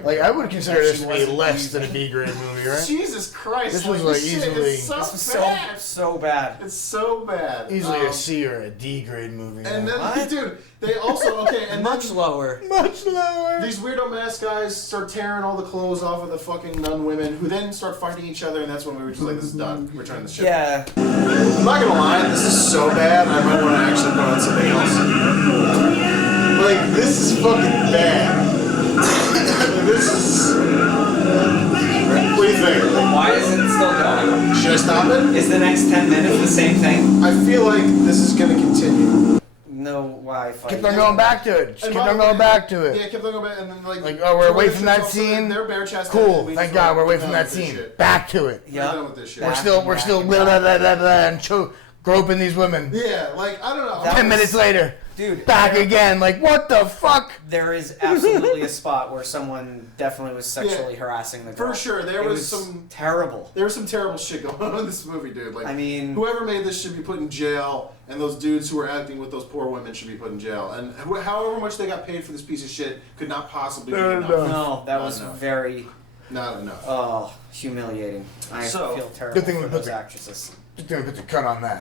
Like, I would consider this to be less than a B-grade movie, right? Jesus Christ. This was like easily... So bad. It's so bad. Easily a C or a D-grade movie. And then, dude, they also, and much lower. Much lower. These weirdo mask guys start tearing all the clothes off of the fucking nun women, who then start fighting each other, and that's when we were just like, this is done. We're turning this shit. Yeah. I'm not gonna lie, this is so bad, I might want to actually put on something else. Like, this is fucking bad. This is... What do you think? Why is it still going? Should I stop it? Is the next 10 minutes the same thing? I feel like this is going to continue. No Wi-Fi. Kept on going back to it. Just kept on going back to it. Yeah, kept on going back, and then like oh, we're away from that scene. Cool. Thank God, we're away from that scene. Back to it. Yeah. We're done with this shit. We're still and groping these women. Yeah, like I don't know. 10 minutes later. Dude, back again. Like, what the fuck? There is absolutely a spot where someone definitely was sexually harassing the girl. For sure, there was some terrible. There was some terrible shit going on in this movie, dude. Like, I mean, whoever made this should be put in jail, and those dudes who were acting with those poor women should be put in jail. And however much they got paid for this piece of shit could not possibly be enough. No, that was very not enough. Oh, humiliating. I feel terrible good thing we for put those the actresses. Good thing we put the cut on that.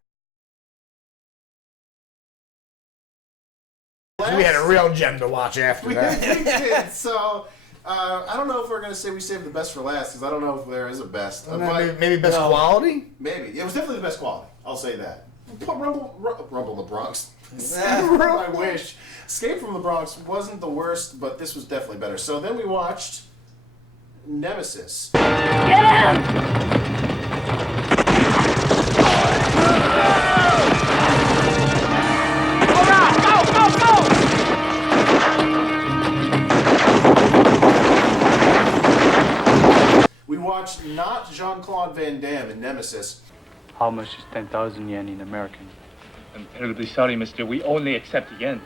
So we had a real gem to watch after that. We did. So, I don't know if we're going to say we saved the best for last, because I don't know if there is a best. Maybe best quality? Maybe. Yeah, it was definitely the best quality. I'll say that. Rumble the Bronx. I wish. Escape from the Bronx wasn't the worst, but this was definitely better. So then we watched Nemesis. Get him! We watched not Jean-Claude Van Damme in Nemesis. How much is 10,000 yen in American? I'm terribly sorry, mister. We only accept yen.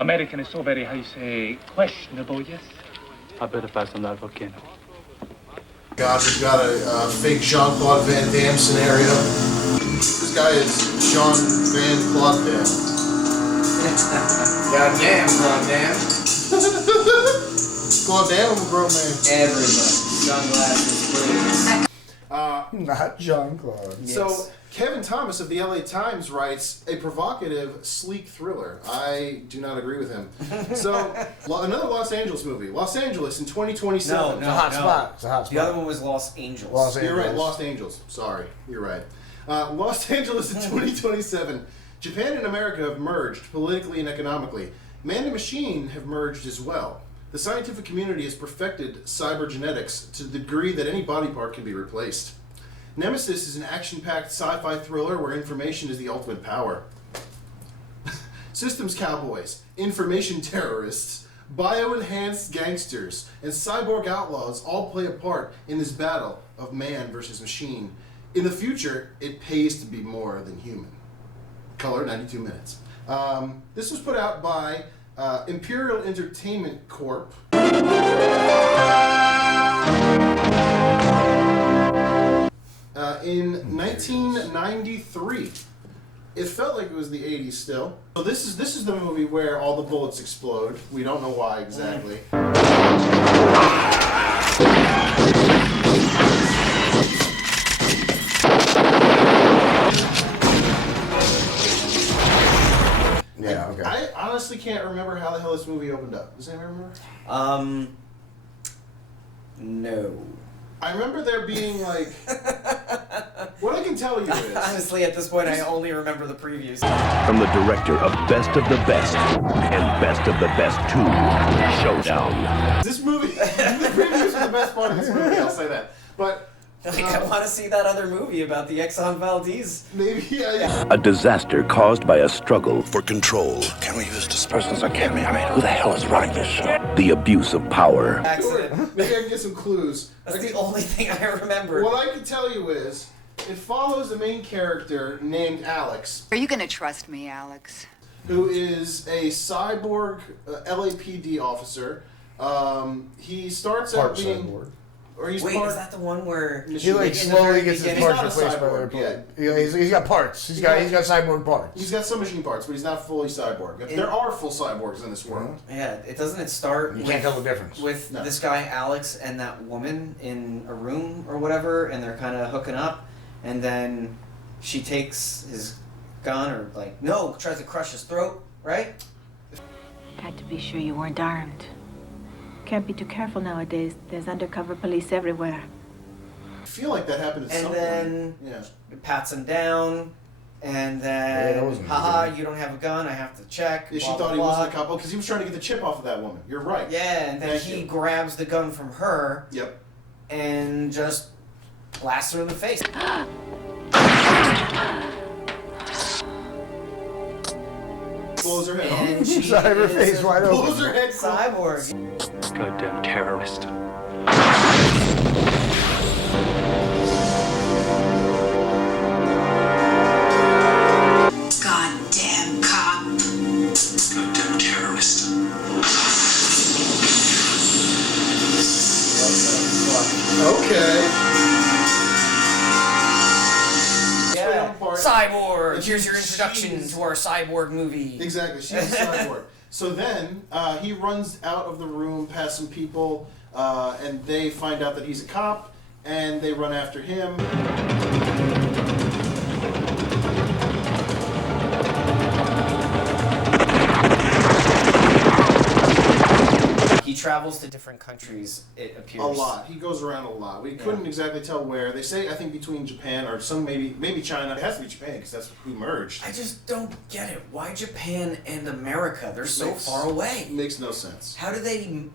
American is so very, how you say, questionable, yes? I better pass on that volcano. God, we've got a fake Jean-Claude Van Damme scenario. This guy is Jean Van Claude Damme. God damn, Claude Damme. Claude Damme, I'm a grown man. Everybody. Sunglasses, please. Not Jean-Claude. Yes. So, Kevin Thomas of the LA Times writes, a provocative, sleek thriller. I do not agree with him. So, another Los Angeles movie. Los Angeles in 2027. No, It's a hot spot. It's a hot spot. The other one was Los Angeles. Los You're right, Angeles. Los Angeles. Sorry, you're right. Los Angeles in 2027. Japan and America have merged politically and economically. Man and machine have merged as well. The scientific community has perfected cybergenetics to the degree that any body part can be replaced. Nemesis is an action-packed sci-fi thriller where information is the ultimate power. Systems cowboys, information terrorists, Bio-enhanced gangsters and cyborg outlaws all play a part in this battle of man versus machine. In the future, it pays to be more than human. Color, 92 minutes. This was put out by Imperial Entertainment Corp. In 1993. It felt like it was the 80s still. So this is the movie where all the bullets explode. We don't know why exactly. Yeah, okay. I honestly can't remember how the hell this movie opened up. Does anyone remember? No. I remember there being like... What I can tell you is... Honestly, at this point, I only remember the previews. From the director of Best of the Best and Best of the Best 2, Showdown. This movie... the previews are the best part of this movie, I'll say that. But... I want to see that other movie about the Exxon Valdez. Maybe, yeah. A disaster caused by a struggle for control. Can we use dispersants or can we? I mean, who the hell is running this show? The abuse of power. Accident. Maybe I can get some clues. That's the only thing I remember. What I can tell you is, it follows the main character named Alex. Are you going to trust me, Alex? Who is a cyborg LAPD officer. He starts out being... cyborg. Or he's Wait, part, is that the one where he like slowly gets his parts replaced by other cyborg, people? He's got parts. He's got cyborg parts. He's got some machine parts, but he's not fully cyborg. There are full cyborgs in this world. Yeah, doesn't it start You can't tell the difference. with this guy Alex and that woman in a room or whatever, and they're kind of hooking up, and then she takes his gun or tries to crush his throat, right? Had to be sure you weren't armed. Can't be too careful nowadays. There's undercover police everywhere. I feel like that happened at some point. And then it pats him down, and then, you don't have a gun, I have to check. Yeah, she thought he wasn't a cop. Oh, because he was trying to get the chip off of that woman. You're right. Yeah, and then he grabs the gun from her. Yep. And just blasts her in the face. Blows her head off. And she her face wide open. Blows her head cyborg. Goddamn terrorist. Goddamn cop. Goddamn terrorist. Okay. Yeah. Cyborg! Here's your introduction to our cyborg movie. Exactly, she's a cyborg. So then, he runs out of the room past some people, and they find out that he's a cop, and they run after him. He travels to different countries, it appears. A lot. He goes around a lot. We couldn't exactly tell where. They say, I think, between Japan or maybe China. It has to be Japan because that's who merged. I just don't get it. Why Japan and America? They're so far away. Makes no sense. How do they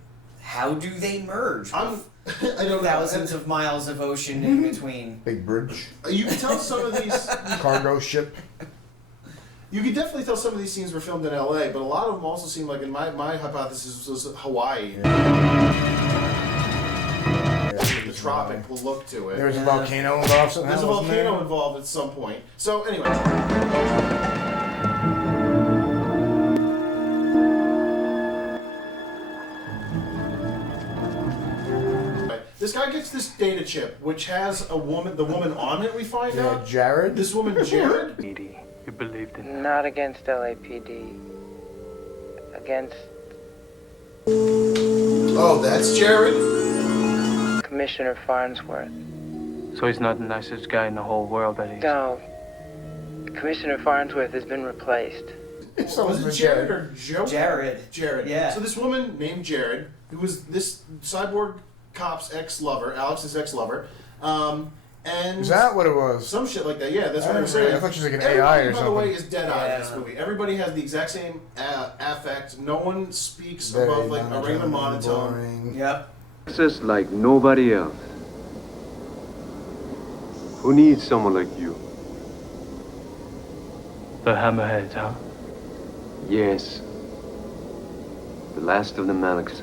merge? I don't know. Thousands of miles of ocean in between. Big bridge. You can tell some of these cargo ship. You could definitely tell some of these scenes were filmed in LA, but a lot of them also seem like, in my hypothesis, was Hawaii. The tropical look to it. There's a volcano involved somehow. There's a volcano involved at some point. So anyway. This guy gets this data chip, which has the woman on it, we find out. Jared? This woman, Jared? You believed in Not against LAPD. Against... Oh, that's Jared? Commissioner Farnsworth. So he's not the nicest guy in the whole world, that is. No. Commissioner Farnsworth has been replaced. So was it Jared or Joe? Jared. Jared. Yeah. So this woman named Jared, who was this cyborg cop's ex-lover, Alex's ex-lover, and... Is that what it was? Some shit like that, yeah, that's what I'm saying. saying. I thought she was like an Everybody, AI or something. by the way, is dead-eyed in this movie. Everybody has the exact same affect. No one speaks above, like, a regular monotone. Yep. Just like nobody else. Who needs someone like you? The hammerhead, huh? Yes. The last of the Alex.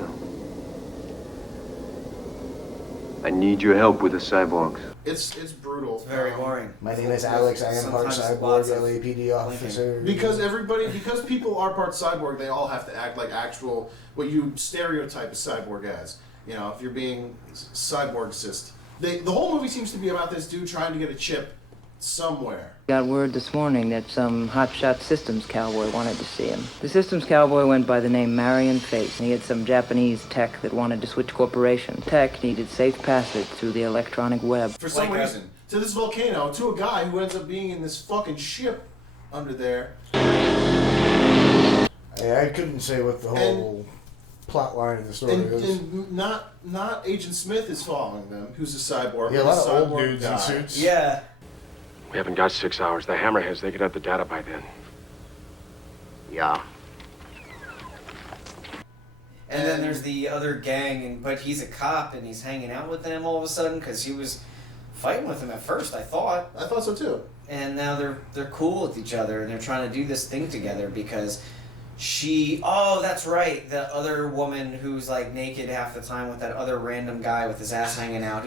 I need your help with the cyborgs. It's brutal. It's very boring. My name is Alex. I am part Sometimes cyborg, lots of LAPD officer. Because people are part cyborg, they all have to act like actual, what you stereotype a cyborg as. You know, if you're being cyborgist. The whole movie seems to be about this dude trying to get a chip somewhere. Got word this morning that some hotshot systems cowboy wanted to see him. The systems cowboy went by the name Marion Face, and he had some Japanese tech that wanted to switch corporation. Tech needed safe passage through the electronic web. For some reason, to this volcano, to a guy who ends up being in this fucking ship under there. Yeah, I couldn't say what the whole plot line of the story is. And not Agent Smith is following them, who's a cyborg. Yeah, a lot of old cyborg dudes guy. in suits. Yeah. We haven't got 6 hours. The hammerheads, they could have the data by then. Yeah. And then there's the other gang, but he's a cop and he's hanging out with them all of a sudden because he was fighting with him at first, I thought. I thought so too. And now they're cool with each other and they're trying to do this thing together because that's right, the other woman who's like naked half the time with that other random guy with his ass hanging out.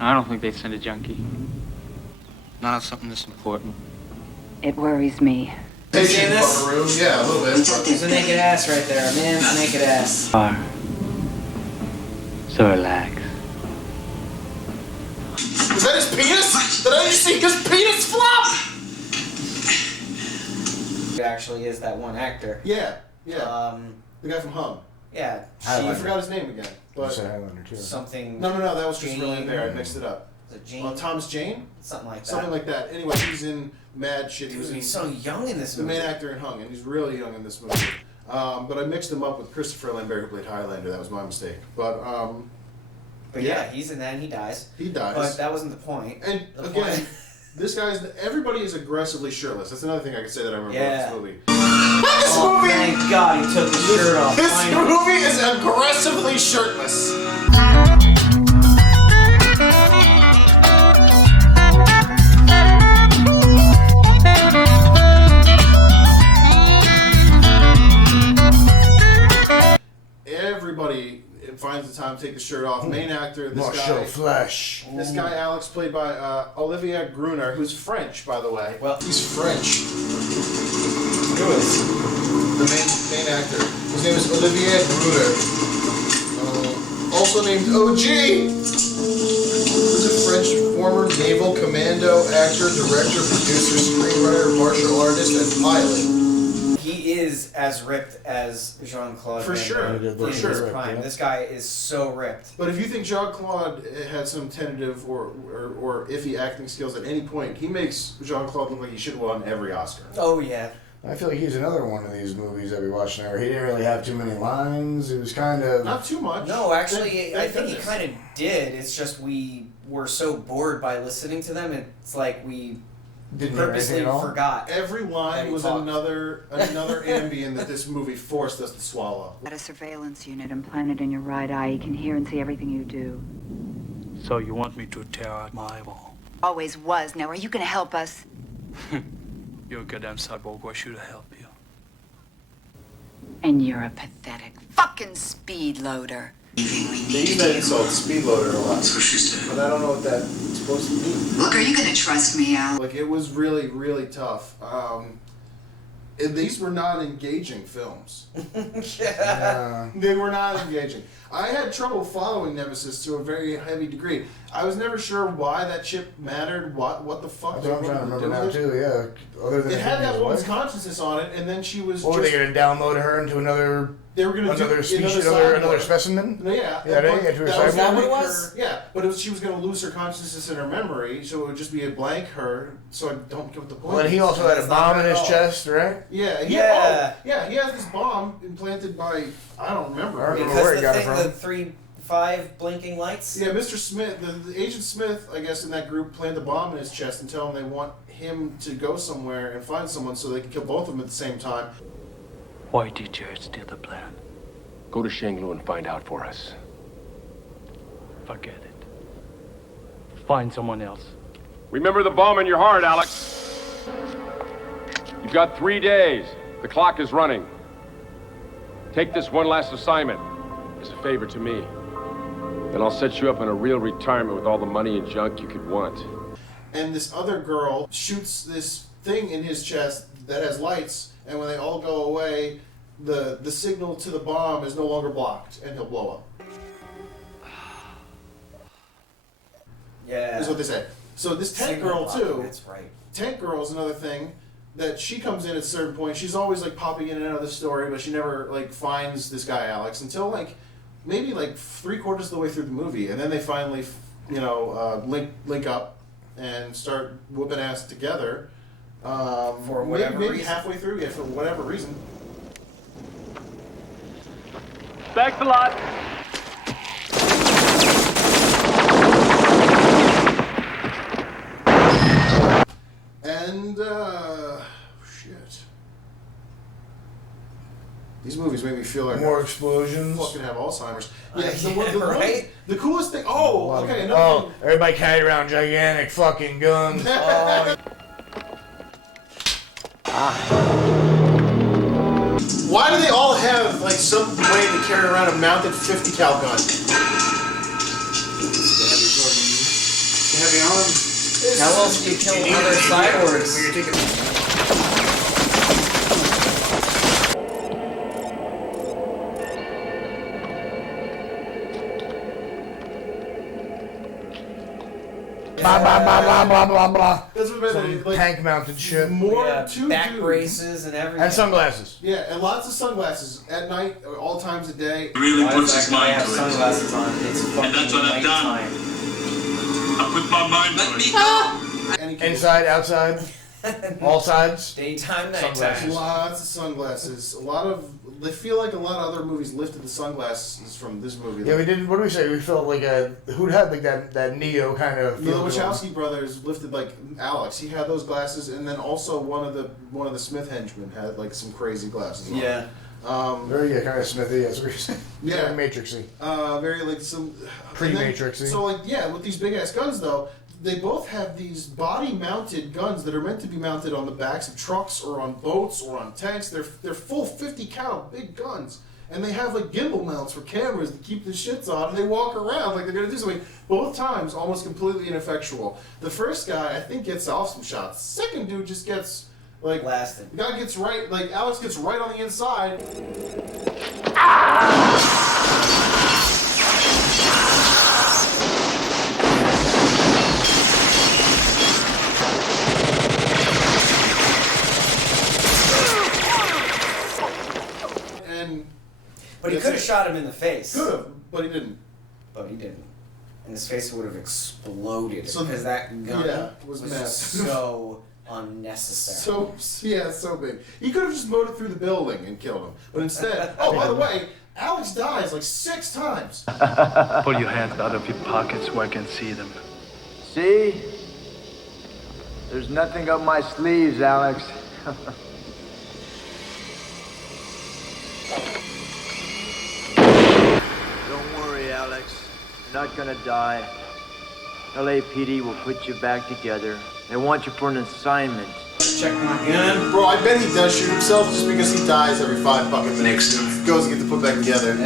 I don't think they'd send a junkie. Not on something this important. It worries me. You seen this? Yeah, a little bit. There's a naked ass right there. A man's naked ass. So relax. Was that his penis? Did I just see his penis flop? It actually is that one actor. Yeah. The guy from Hum. Yeah. I forgot his name again. But something. No, that was just Jane. really there. I mixed it up. Was it Jane? Thomas Jane? Something like that. Something like that. Anyway, he's in mad shit. He's so young in this movie. movie. The main actor in Hung, and he's really young in this movie. But I mixed him up with Christopher Lambert, who played Highlander. That was my mistake. But yeah, he's in that and he dies. He dies. But that wasn't the point. And the again, point. everybody is aggressively shirtless. That's another thing I could say that I remember about this movie. Thank God he took his shirt off. This movie is aggressively shirtless. Everybody finds the time to take the shirt off. Main actor, this Marshall guy. Flash. This guy, Alex, played by Olivier Gruner, who's French, by the way. Well, he's French. Who is? The main actor. His name is Olivier Gruner. Also named OG. He's a French former naval commando, actor, director, producer, screenwriter, martial artist, and pilot. He is as ripped as Jean-Claude For Van sure, Damme for in sure. his prime. This guy is so ripped. But if you think Jean-Claude had some tentative or iffy acting skills at any point, he makes Jean-Claude look like he should have won every Oscar. Oh, yeah. I feel like he's another one of these movies that we watched now where he didn't really have too many lines. It was kind of... Not too much. No, actually, I think he kind of did. It's just we were so bored by listening to them, it's like we Didn't purposely forgot. Every line was another Ambien that this movie forced us to swallow. Got a surveillance unit implanted in your right eye. He can hear and see everything you do. So you want me to tear out my eyeball? Always was. Now, are you going to help us? You're a goddamn cyborg. Why should I help you? And you're a pathetic fucking speed loader. They use that insult, speed loader, a lot. So she said. But I don't know what that's supposed to mean. Look, are you going to trust me, Al? Like, it was really, really tough. And these were not engaging films. Yeah. They were not engaging. I had trouble following Nemesis to a very heavy degree. I was never sure why that chip mattered, what the fuck. That's what I'm trying to remember now, too, yeah. Other than it had that woman's consciousness on it, and then she was Or were they going to download her into another... They were going to another do species, another another specimen? Yeah. Yeah, they get to her cyborg. Yeah, but she was going to lose her consciousness in her memory, so it would just be a blank her, so I don't get what the point Well, and he also had a bomb in his chest, right? Yeah. He has this bomb implanted by, I don't remember. Because the 3-5 blinking lights? Yeah, Mr. Smith, the Agent Smith, I guess, in that group, planted the bomb in his chest and tell him they want him to go somewhere and find someone so they can kill both of them at the same time. Why did you steal the plan? Go to Shanglu and find out for us. Forget it. Find someone else. Remember the bomb in your heart, Alex. You've got 3 days. The clock is running. Take this one last assignment as a favor to me. Then I'll set you up in a real retirement with all the money and junk you could want. And this other girl shoots this thing in his chest that has lights, and when they all go away, the signal to the bomb is no longer blocked, and he'll blow up. Yeah. Is what they say. So this tank girl, too. That's right. Tank girl is another thing that she comes in at a certain point. She's always like popping in and out of the story, but she never like finds this guy Alex until like maybe like 3/4 of the way through the movie, and then they finally, link up and start whooping ass together. For whatever maybe reason. halfway through, yeah, for whatever reason. Thanks a lot. And shit. These movies make me feel like more explosions. Fucking have Alzheimer's. Yeah, right? The coolest thing. Oh, okay. Oh, everybody carry around gigantic fucking guns. Why do they all have like some way to carry around a mounted 50 cal gun? Heavy arms. How else do you kill other cyborgs? Blah blah blah blah blah blah blah. That's what Some tank mounted shit. More two back dudes. braces and everything. And sunglasses. Yeah, and lots of sunglasses at night, all times of day. He really puts his mind have to it. sunglasses on. It's fucking And that's what I've done. nighttime. I put my mind to it. Inside, outside, all sides. Daytime, nighttime. Sunglasses. Lots of sunglasses. They feel like a lot of other movies lifted the sunglasses from this movie. Yeah, we did. What do we say? We felt like who'd had like that Neo kind of. The Wachowski brothers lifted like Alex. He had those glasses, and then also one of the Smith henchmen had like some crazy glasses on. Yeah. Very kind of Smithy. That's what you're saying. Yeah. Very Matrixy. Very like some Pre-Matrixy. So like with these big ass guns though, they both have these body-mounted guns that are meant to be mounted on the backs of trucks or on boats or on tanks. They're full 50 cal big guns, and they have like gimbal mounts for cameras to keep the shits on, and they walk around like they're gonna do something. Both times almost completely ineffectual. The first guy I think gets off some shots. The second dude just gets like blasted. The guy gets right, like Alex gets right on the inside. But he could have shot him in the face. Could have, but he didn't. And his face would have exploded because that gun was so unnecessary. So big. He could have just mowed it through the building and killed him. But instead, by the way, Alex dies like 6 times. Pull your hands out of your pockets where I can see them. See? There's nothing up my sleeves, Alex. Don't worry, Alex. You're not gonna die. LAPD will put you back together. They want you for an assignment. Check my gun. Bro, I bet he does shoot himself just because he dies every 5 fucking minutes. Goes and gets put back together.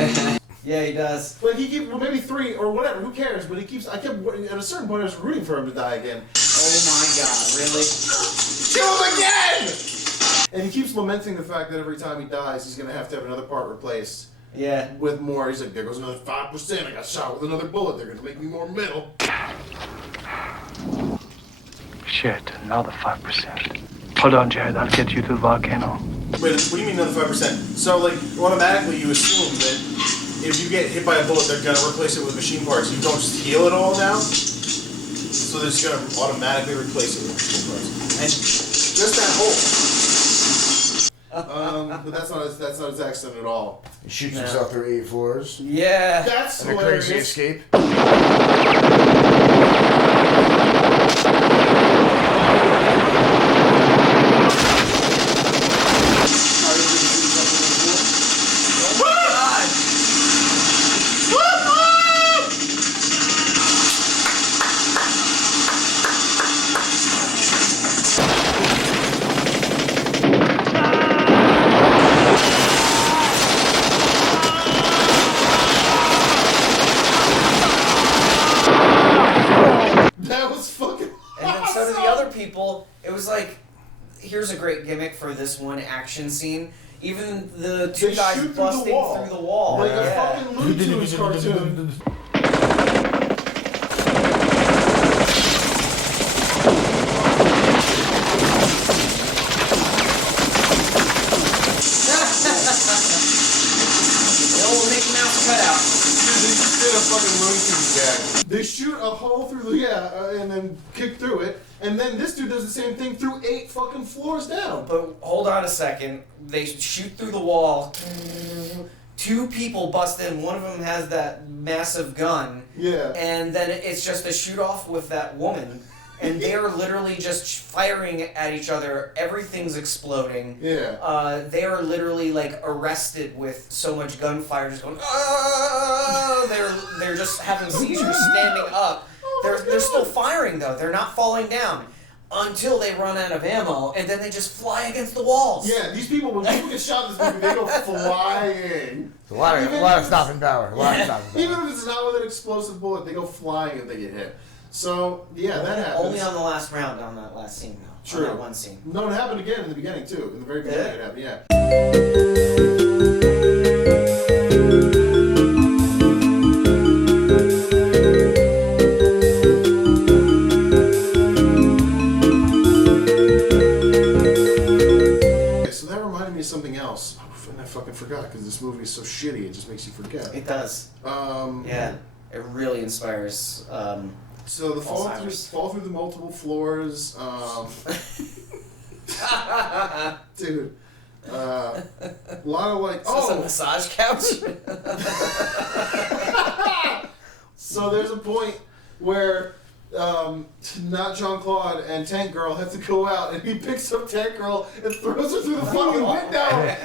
Yeah, he does. Like he keeps, maybe 3 or whatever, who cares? But he keeps, at a certain point I was rooting for him to die again. Oh my god, really? Kill him again! And he keeps lamenting the fact that every time he dies, he's gonna have another part replaced. Yeah. With more. He's like, there goes another 5%. I got shot with another bullet. They're gonna make me more metal. Shit, another 5%. Hold on, Jared, I'll get you to the volcano. Wait, what do you mean another 5%? So, like, automatically you assume that if you get hit by a bullet, they're gonna replace it with machine parts. You don't just heal it all now. So they're just gonna automatically replace it with machine parts. And just that hole. But that's not his accident at all. He shoots himself through 8 floors. Yeah. That's and hilarious. a crazy escape. this one action scene. Even the two They guys shoot through the busting wall. through the wall. Like a Yeah. fucking Looney Tunes cartoon. They shoot a hole through the and then kick through it, and then this dude does the same thing through 8 fucking floors down. But hold on a second. They shoot through the wall. 2 people bust in. One of them has that massive gun. Yeah. And then it's just a shoot off with that woman. And they are literally just firing at each other. Everything's exploding. Yeah. They are literally like arrested with so much gunfire, just going. Ah! They're just having seizures, standing up. They're still firing though. They're not falling down until they run out of ammo, and then they just fly against the walls. Yeah, these people, when people get shot in this movie, they go flying. A lot of stopping power. Even if it's not with an explosive bullet, they go flying if they get hit. So, yeah, that happens. Only on the last round, on that last scene, though. True. On that one scene. No, it happened again in the beginning, too. In the very beginning, it happened, yeah. Okay, so that reminded me of something else. And I fucking forgot, because this movie is so shitty, it just makes you forget. It does. Yeah. It really inspires... So the fall through the multiple floors, dude. A lot of like, Is this a massage couch? So there's a point where not Jean-Claude and Tank Girl have to go out, and he picks up Tank Girl and throws her through the fucking window.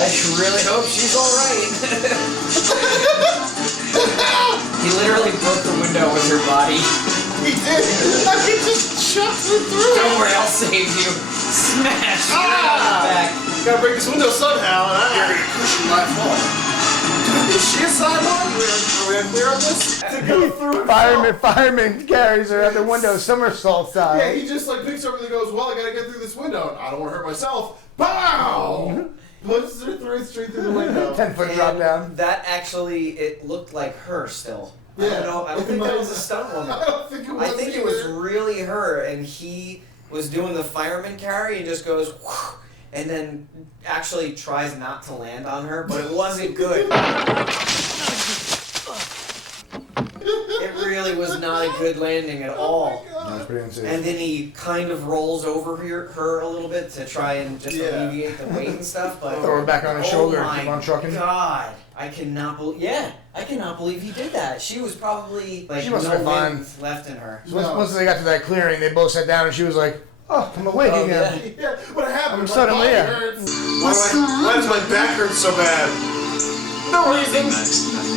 I really hope she's alright. He literally broke the window with her body. He did. I could just shove her through. Don't worry, I'll save you. Smash! Back. Gotta break this window somehow. You're gonna cushion my fall. Is she a cyborg? Are we clear on this? To go through. Fireman carries her out the window, somersault style. Yeah, he just like picks her up and goes, well, I gotta get through this window. I don't want to hurt myself. Pow! Puts her straight through the window. 10-foot drop down. That actually, it looked like her still. Yeah. I don't think that was a stunt woman. I don't think it was. I think it was really her, and he was doing the fireman carry and just goes, whew, and then actually tries not to land on her, but it wasn't good. It really was not a good landing at all. That's pretty insane. And then he kind of rolls over her a little bit to try and just alleviate the weight and stuff. But throw her back on his shoulder and keep on trucking. God, I cannot believe. Yeah, I cannot believe he did that. She was probably like She must no have been wind left in her. So once they got to that clearing, they both sat down and she was like, "Oh, I'm awake again." Yeah, what happened? I'm suddenly hurts. Why does my back hurt so bad? No reason.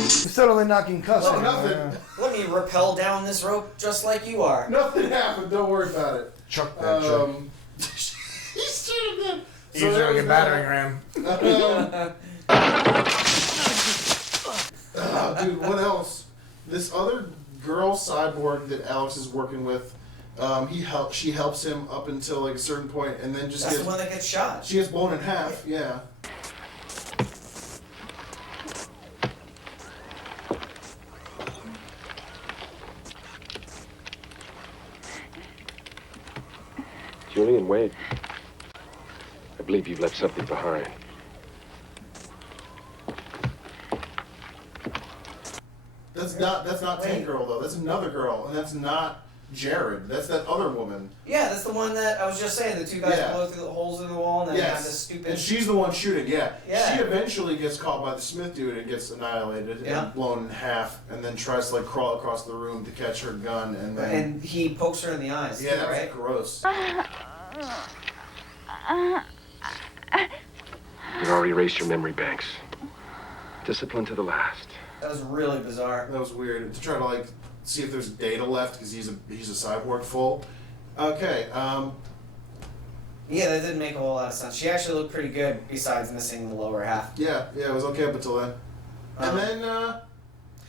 Suddenly knocking cuss. Oh, nothing. Let me rappel down this rope just like you are. Nothing happened. Don't worry about it. Chuck that chuck. He's shooting them. He's like a battering ram. Dude, what else? This other girl cyborg that Alex is working with, she helps him up until like a certain point, and then just That's the one that gets shot. She gets blown in half. Yeah. Julian, wait. I believe you've left something behind. That's not Tank Girl though. That's another girl, and that's not Jared. That's that other woman. Yeah, that's the one that I was just saying. The two guys blow through the holes in the wall, and then have this stupid. And she's the one shooting. Yeah. Yeah. She eventually gets caught by the Smith dude and gets annihilated and blown in half, and then tries to like crawl across the room to catch her gun, and then. And he pokes her in the eyes. Yeah, too, that was right? gross. You've already erased your memory banks. Discipline to the last. That was really bizarre. That was weird. To try to like see if there's data left because he's a cyborg full. Okay. Yeah, that didn't make a whole lot of sense. She actually looked pretty good, besides missing the lower half. Yeah, it was okay up until then. And then,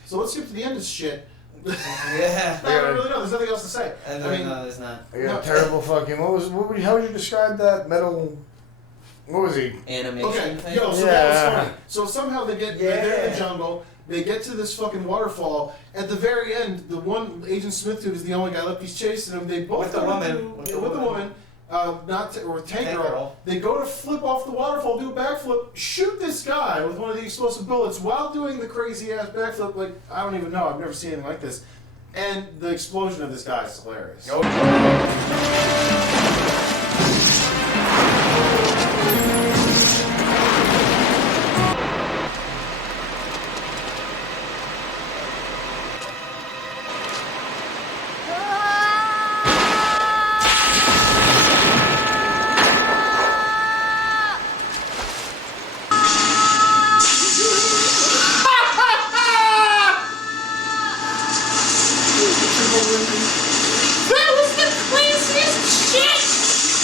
so let's skip to the end of this shit. Yeah. I don't really know. There's nothing else to say. I mean, no, there's not. I got terrible fucking. How would you describe that metal? What was he? Animation thing? Yo, so that was funny. So somehow they're in the jungle. They get to this fucking waterfall. At the very end, the one Agent Smith dude is the only guy left. He's chasing him. They both With the woman. With the woman. Or Tank Girl. They go to flip off the waterfall, do a backflip, shoot this guy with one of the explosive bullets while doing the crazy ass backflip. Like, I don't even know. I've never seen anything like this. And the explosion of this guy is hilarious.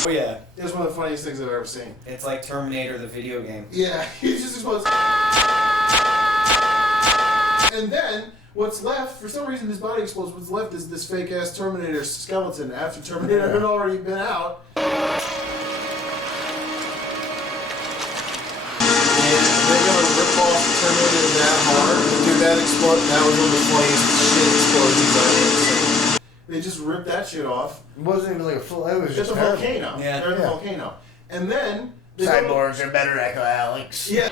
Oh yeah. It was one of the funniest things I've ever seen. It's like Terminator, the video game. Yeah, he just explodes. And then, what's left, for some reason his body explodes, what's left is this fake ass Terminator skeleton after Terminator had already been out. And they're gonna rip off Terminator that hard and do that explode. That was one of the funniest shit explosions I've ever seen. They just ripped that shit off. It wasn't even like a full. It was just a terrible. volcano. Yeah. They're in the volcano. And then Cyborgs are better, Echo Alex. Yeah.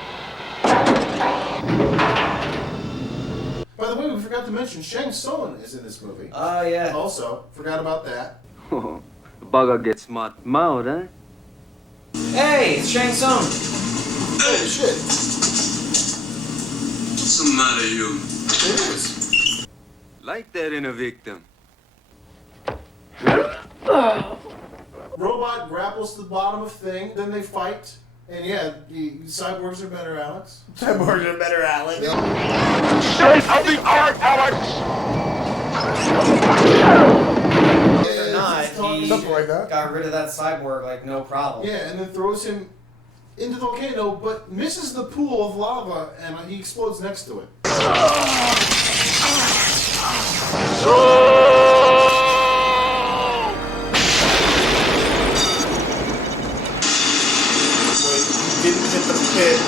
By the way, we forgot to mention Shang Tsung is in this movie. Oh yeah. Also, forgot about that. The bugger gets smart mouth, huh? Hey, it's Shang Tsung. Hey, shit. What's the matter, you? It is. Like that in a victim. Robot grapples to the bottom of thing, then they fight. And yeah, the cyborgs are better, Alex. Cyborgs are better, Alex. State of the art, Alex! Or not, he something like that. got rid of that cyborg like no problem. Yeah, and then throws him into the volcano, but misses the pool of lava, and he explodes next to it. Didn't hit the pit.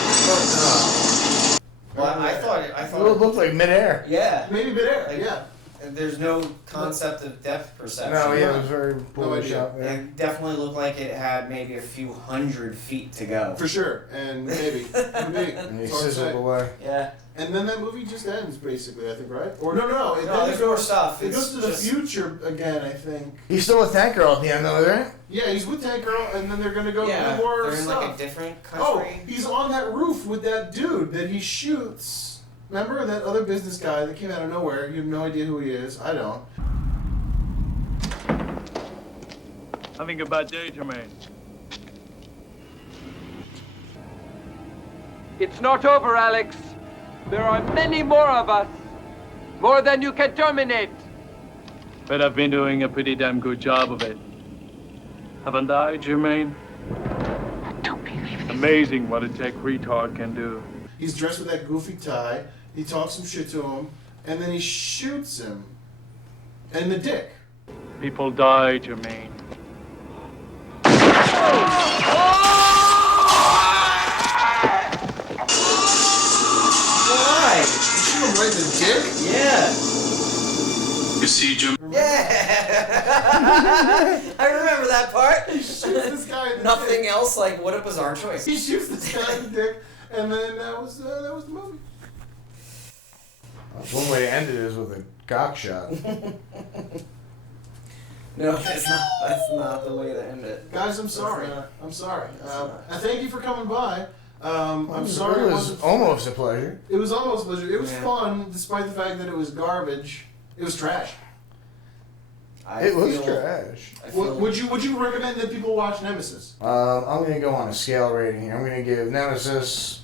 Well, I thought It looked like midair. Yeah. Maybe midair. Like, Yeah. There's no concept of depth perception. No, yeah, it was very poorly shot. Yeah. It definitely looked like it had maybe a few hundred feet to go. For sure, and maybe. And he sizzled away. Yeah. And then that movie just ends, basically, I think, right? Or no, there's more stuff. It goes to the future again, I think. He's still with Tank Girl at the end, though, right? Yeah, he's with Tank Girl, and then they're gonna go Yeah, do more they're in stuff. like a different Oh, country. he's on that roof with that dude that he shoots. Remember that other business guy that came out of nowhere? You have no idea who he is. I don't. Having a bad day, Jermaine. It's not over, Alex. There are many more of us. More than you can terminate. But I've been doing a pretty damn good job of it. Haven't I, Jermaine? I don't believe this. Amazing what a tech retard can do. He's dressed with that goofy tie. He talks some shit to him, and then he shoots him in the dick. People die, Jermaine. Why? You shoot him right in the dick? Yeah. You see, Jim? Yeah. I remember that part. He shoots this guy in the Nothing dick. else. Like, what a bizarre choice. He shoots this guy in the dick, and then that was the movie. One way to end it is with a cock shot. No, that's not the way to end it. Guys, I'm sorry. I'm sorry. I thank you for coming by. I'm sorry. It was almost a pleasure. It was almost a pleasure. It was Yeah. fun, despite the fact that it was garbage. It was trash. It was trash. Would you recommend that people watch Nemesis? I'm going to go on a scale rating here. I'm going to give Nemesis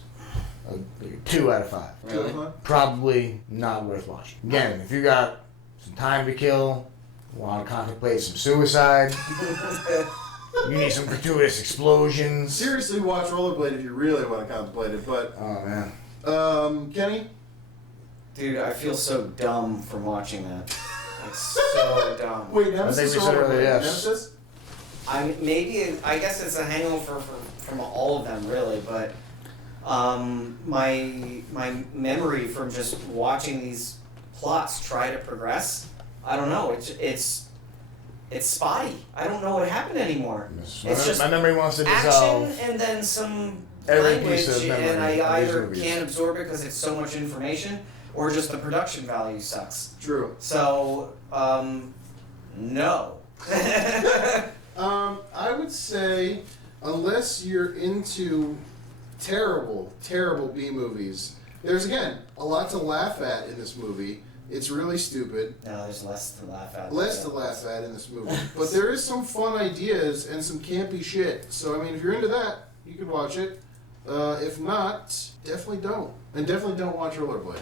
a 2 out of 5. Really? Probably not worth watching. Again, if you got some time to kill, want to contemplate some suicide, you need some gratuitous explosions. Seriously, watch Rollerblade if you really want to contemplate it. But oh man, Kenny, dude, I feel so dumb from watching that. Like so dumb. Wait, Nemesis or Rollerblade? Nemesis? I guess it's a hangover from all of them, really. But my memory from just watching these plots try to progress, I don't know. It's spotty. I don't know what happened anymore. It's just my memory wants to dissolve. Action and then some Every language, piece of memory and I of these either movies. can't absorb it because it's so much information, or just the production value sucks. True. So, no. I would say, unless you're into terrible, terrible B movies, there's again a lot to laugh at in this movie. It's really stupid. No, there's less to laugh at. Less to laugh at in this movie. But there is some fun ideas and some campy shit. So, I mean, if you're into that, you can watch it. If not, definitely don't. And definitely don't watch Rollerblade.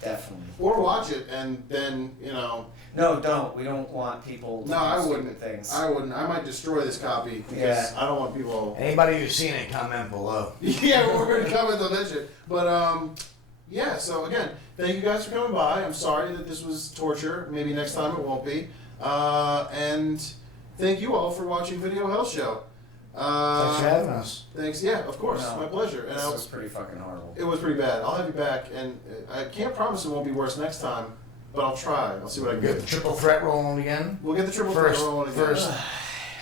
Definitely. Or watch it and then, you know... No, don't. We don't want people to No, do I stupid wouldn't. things. I wouldn't. I might destroy this copy because I don't want people... Anybody who's seen it, comment below. Yeah, we're going to comment on that shit. But, yeah, so again, thank you guys for coming by. I'm sorry that this was torture. Maybe next time it won't be. And thank you all for watching Video Hell Show. Thanks for having us. Thanks, yeah, of course, my pleasure. And This was pretty fucking horrible. It was pretty bad. I'll have you back, and I can't promise it won't be worse next time, but I'll try. I'll see what I can Get do. the triple threat rolling again. We'll get the triple threat rolling again. First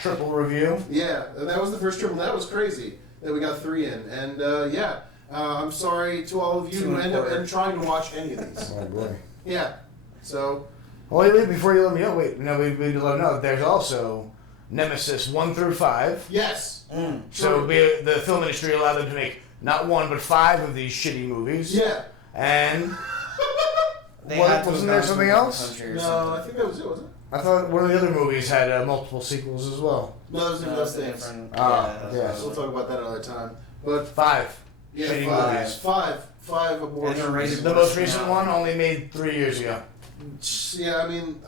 triple review. Yeah, that was the first triple. That was crazy that we got 3 in. And yeah, I'm sorry to all of you who end up trying to watch any of these. Oh boy. Yeah, so. Well, wait, before you let me know, we need to let them know there's also Nemesis 1 through 5. Yes. So the film industry allowed them to make not 1 but 5 of these shitty movies. Yeah. And wasn't there something else? No, I think that was it, wasn't it? I thought one of the other movies had multiple sequels as well. No, those things. Yeah. We'll talk about that another time. But 5 yeah, shitty 5. movies. 5 abortions. The most recent one only made 3 years ago. Yeah, I mean,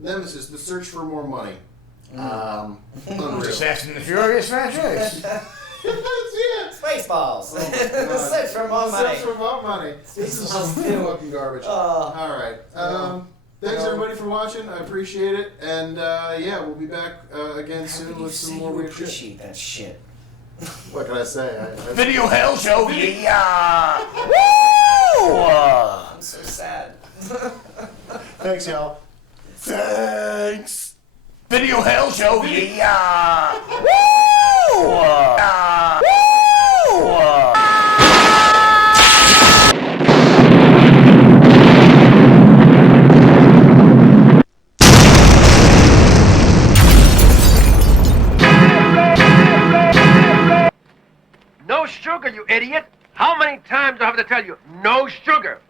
Nemesis, The Search for More Money. Unreal. Just Fast and the Furious franchise. Yeah. Spaceballs. The Search for More Money. Search for More Money. This is some fucking garbage. All right. Thanks everybody for watching. I appreciate it. And yeah, we'll be back again soon with some more weird shit. Appreciate that shit. What can I say? Video Hell Show, yeah! Woo! I'm so sad. Thanks, y'all. Thanks. Video Hell Show, yeah! Woo! Woo! No sugar, you idiot! How many times do I have to tell you, no sugar?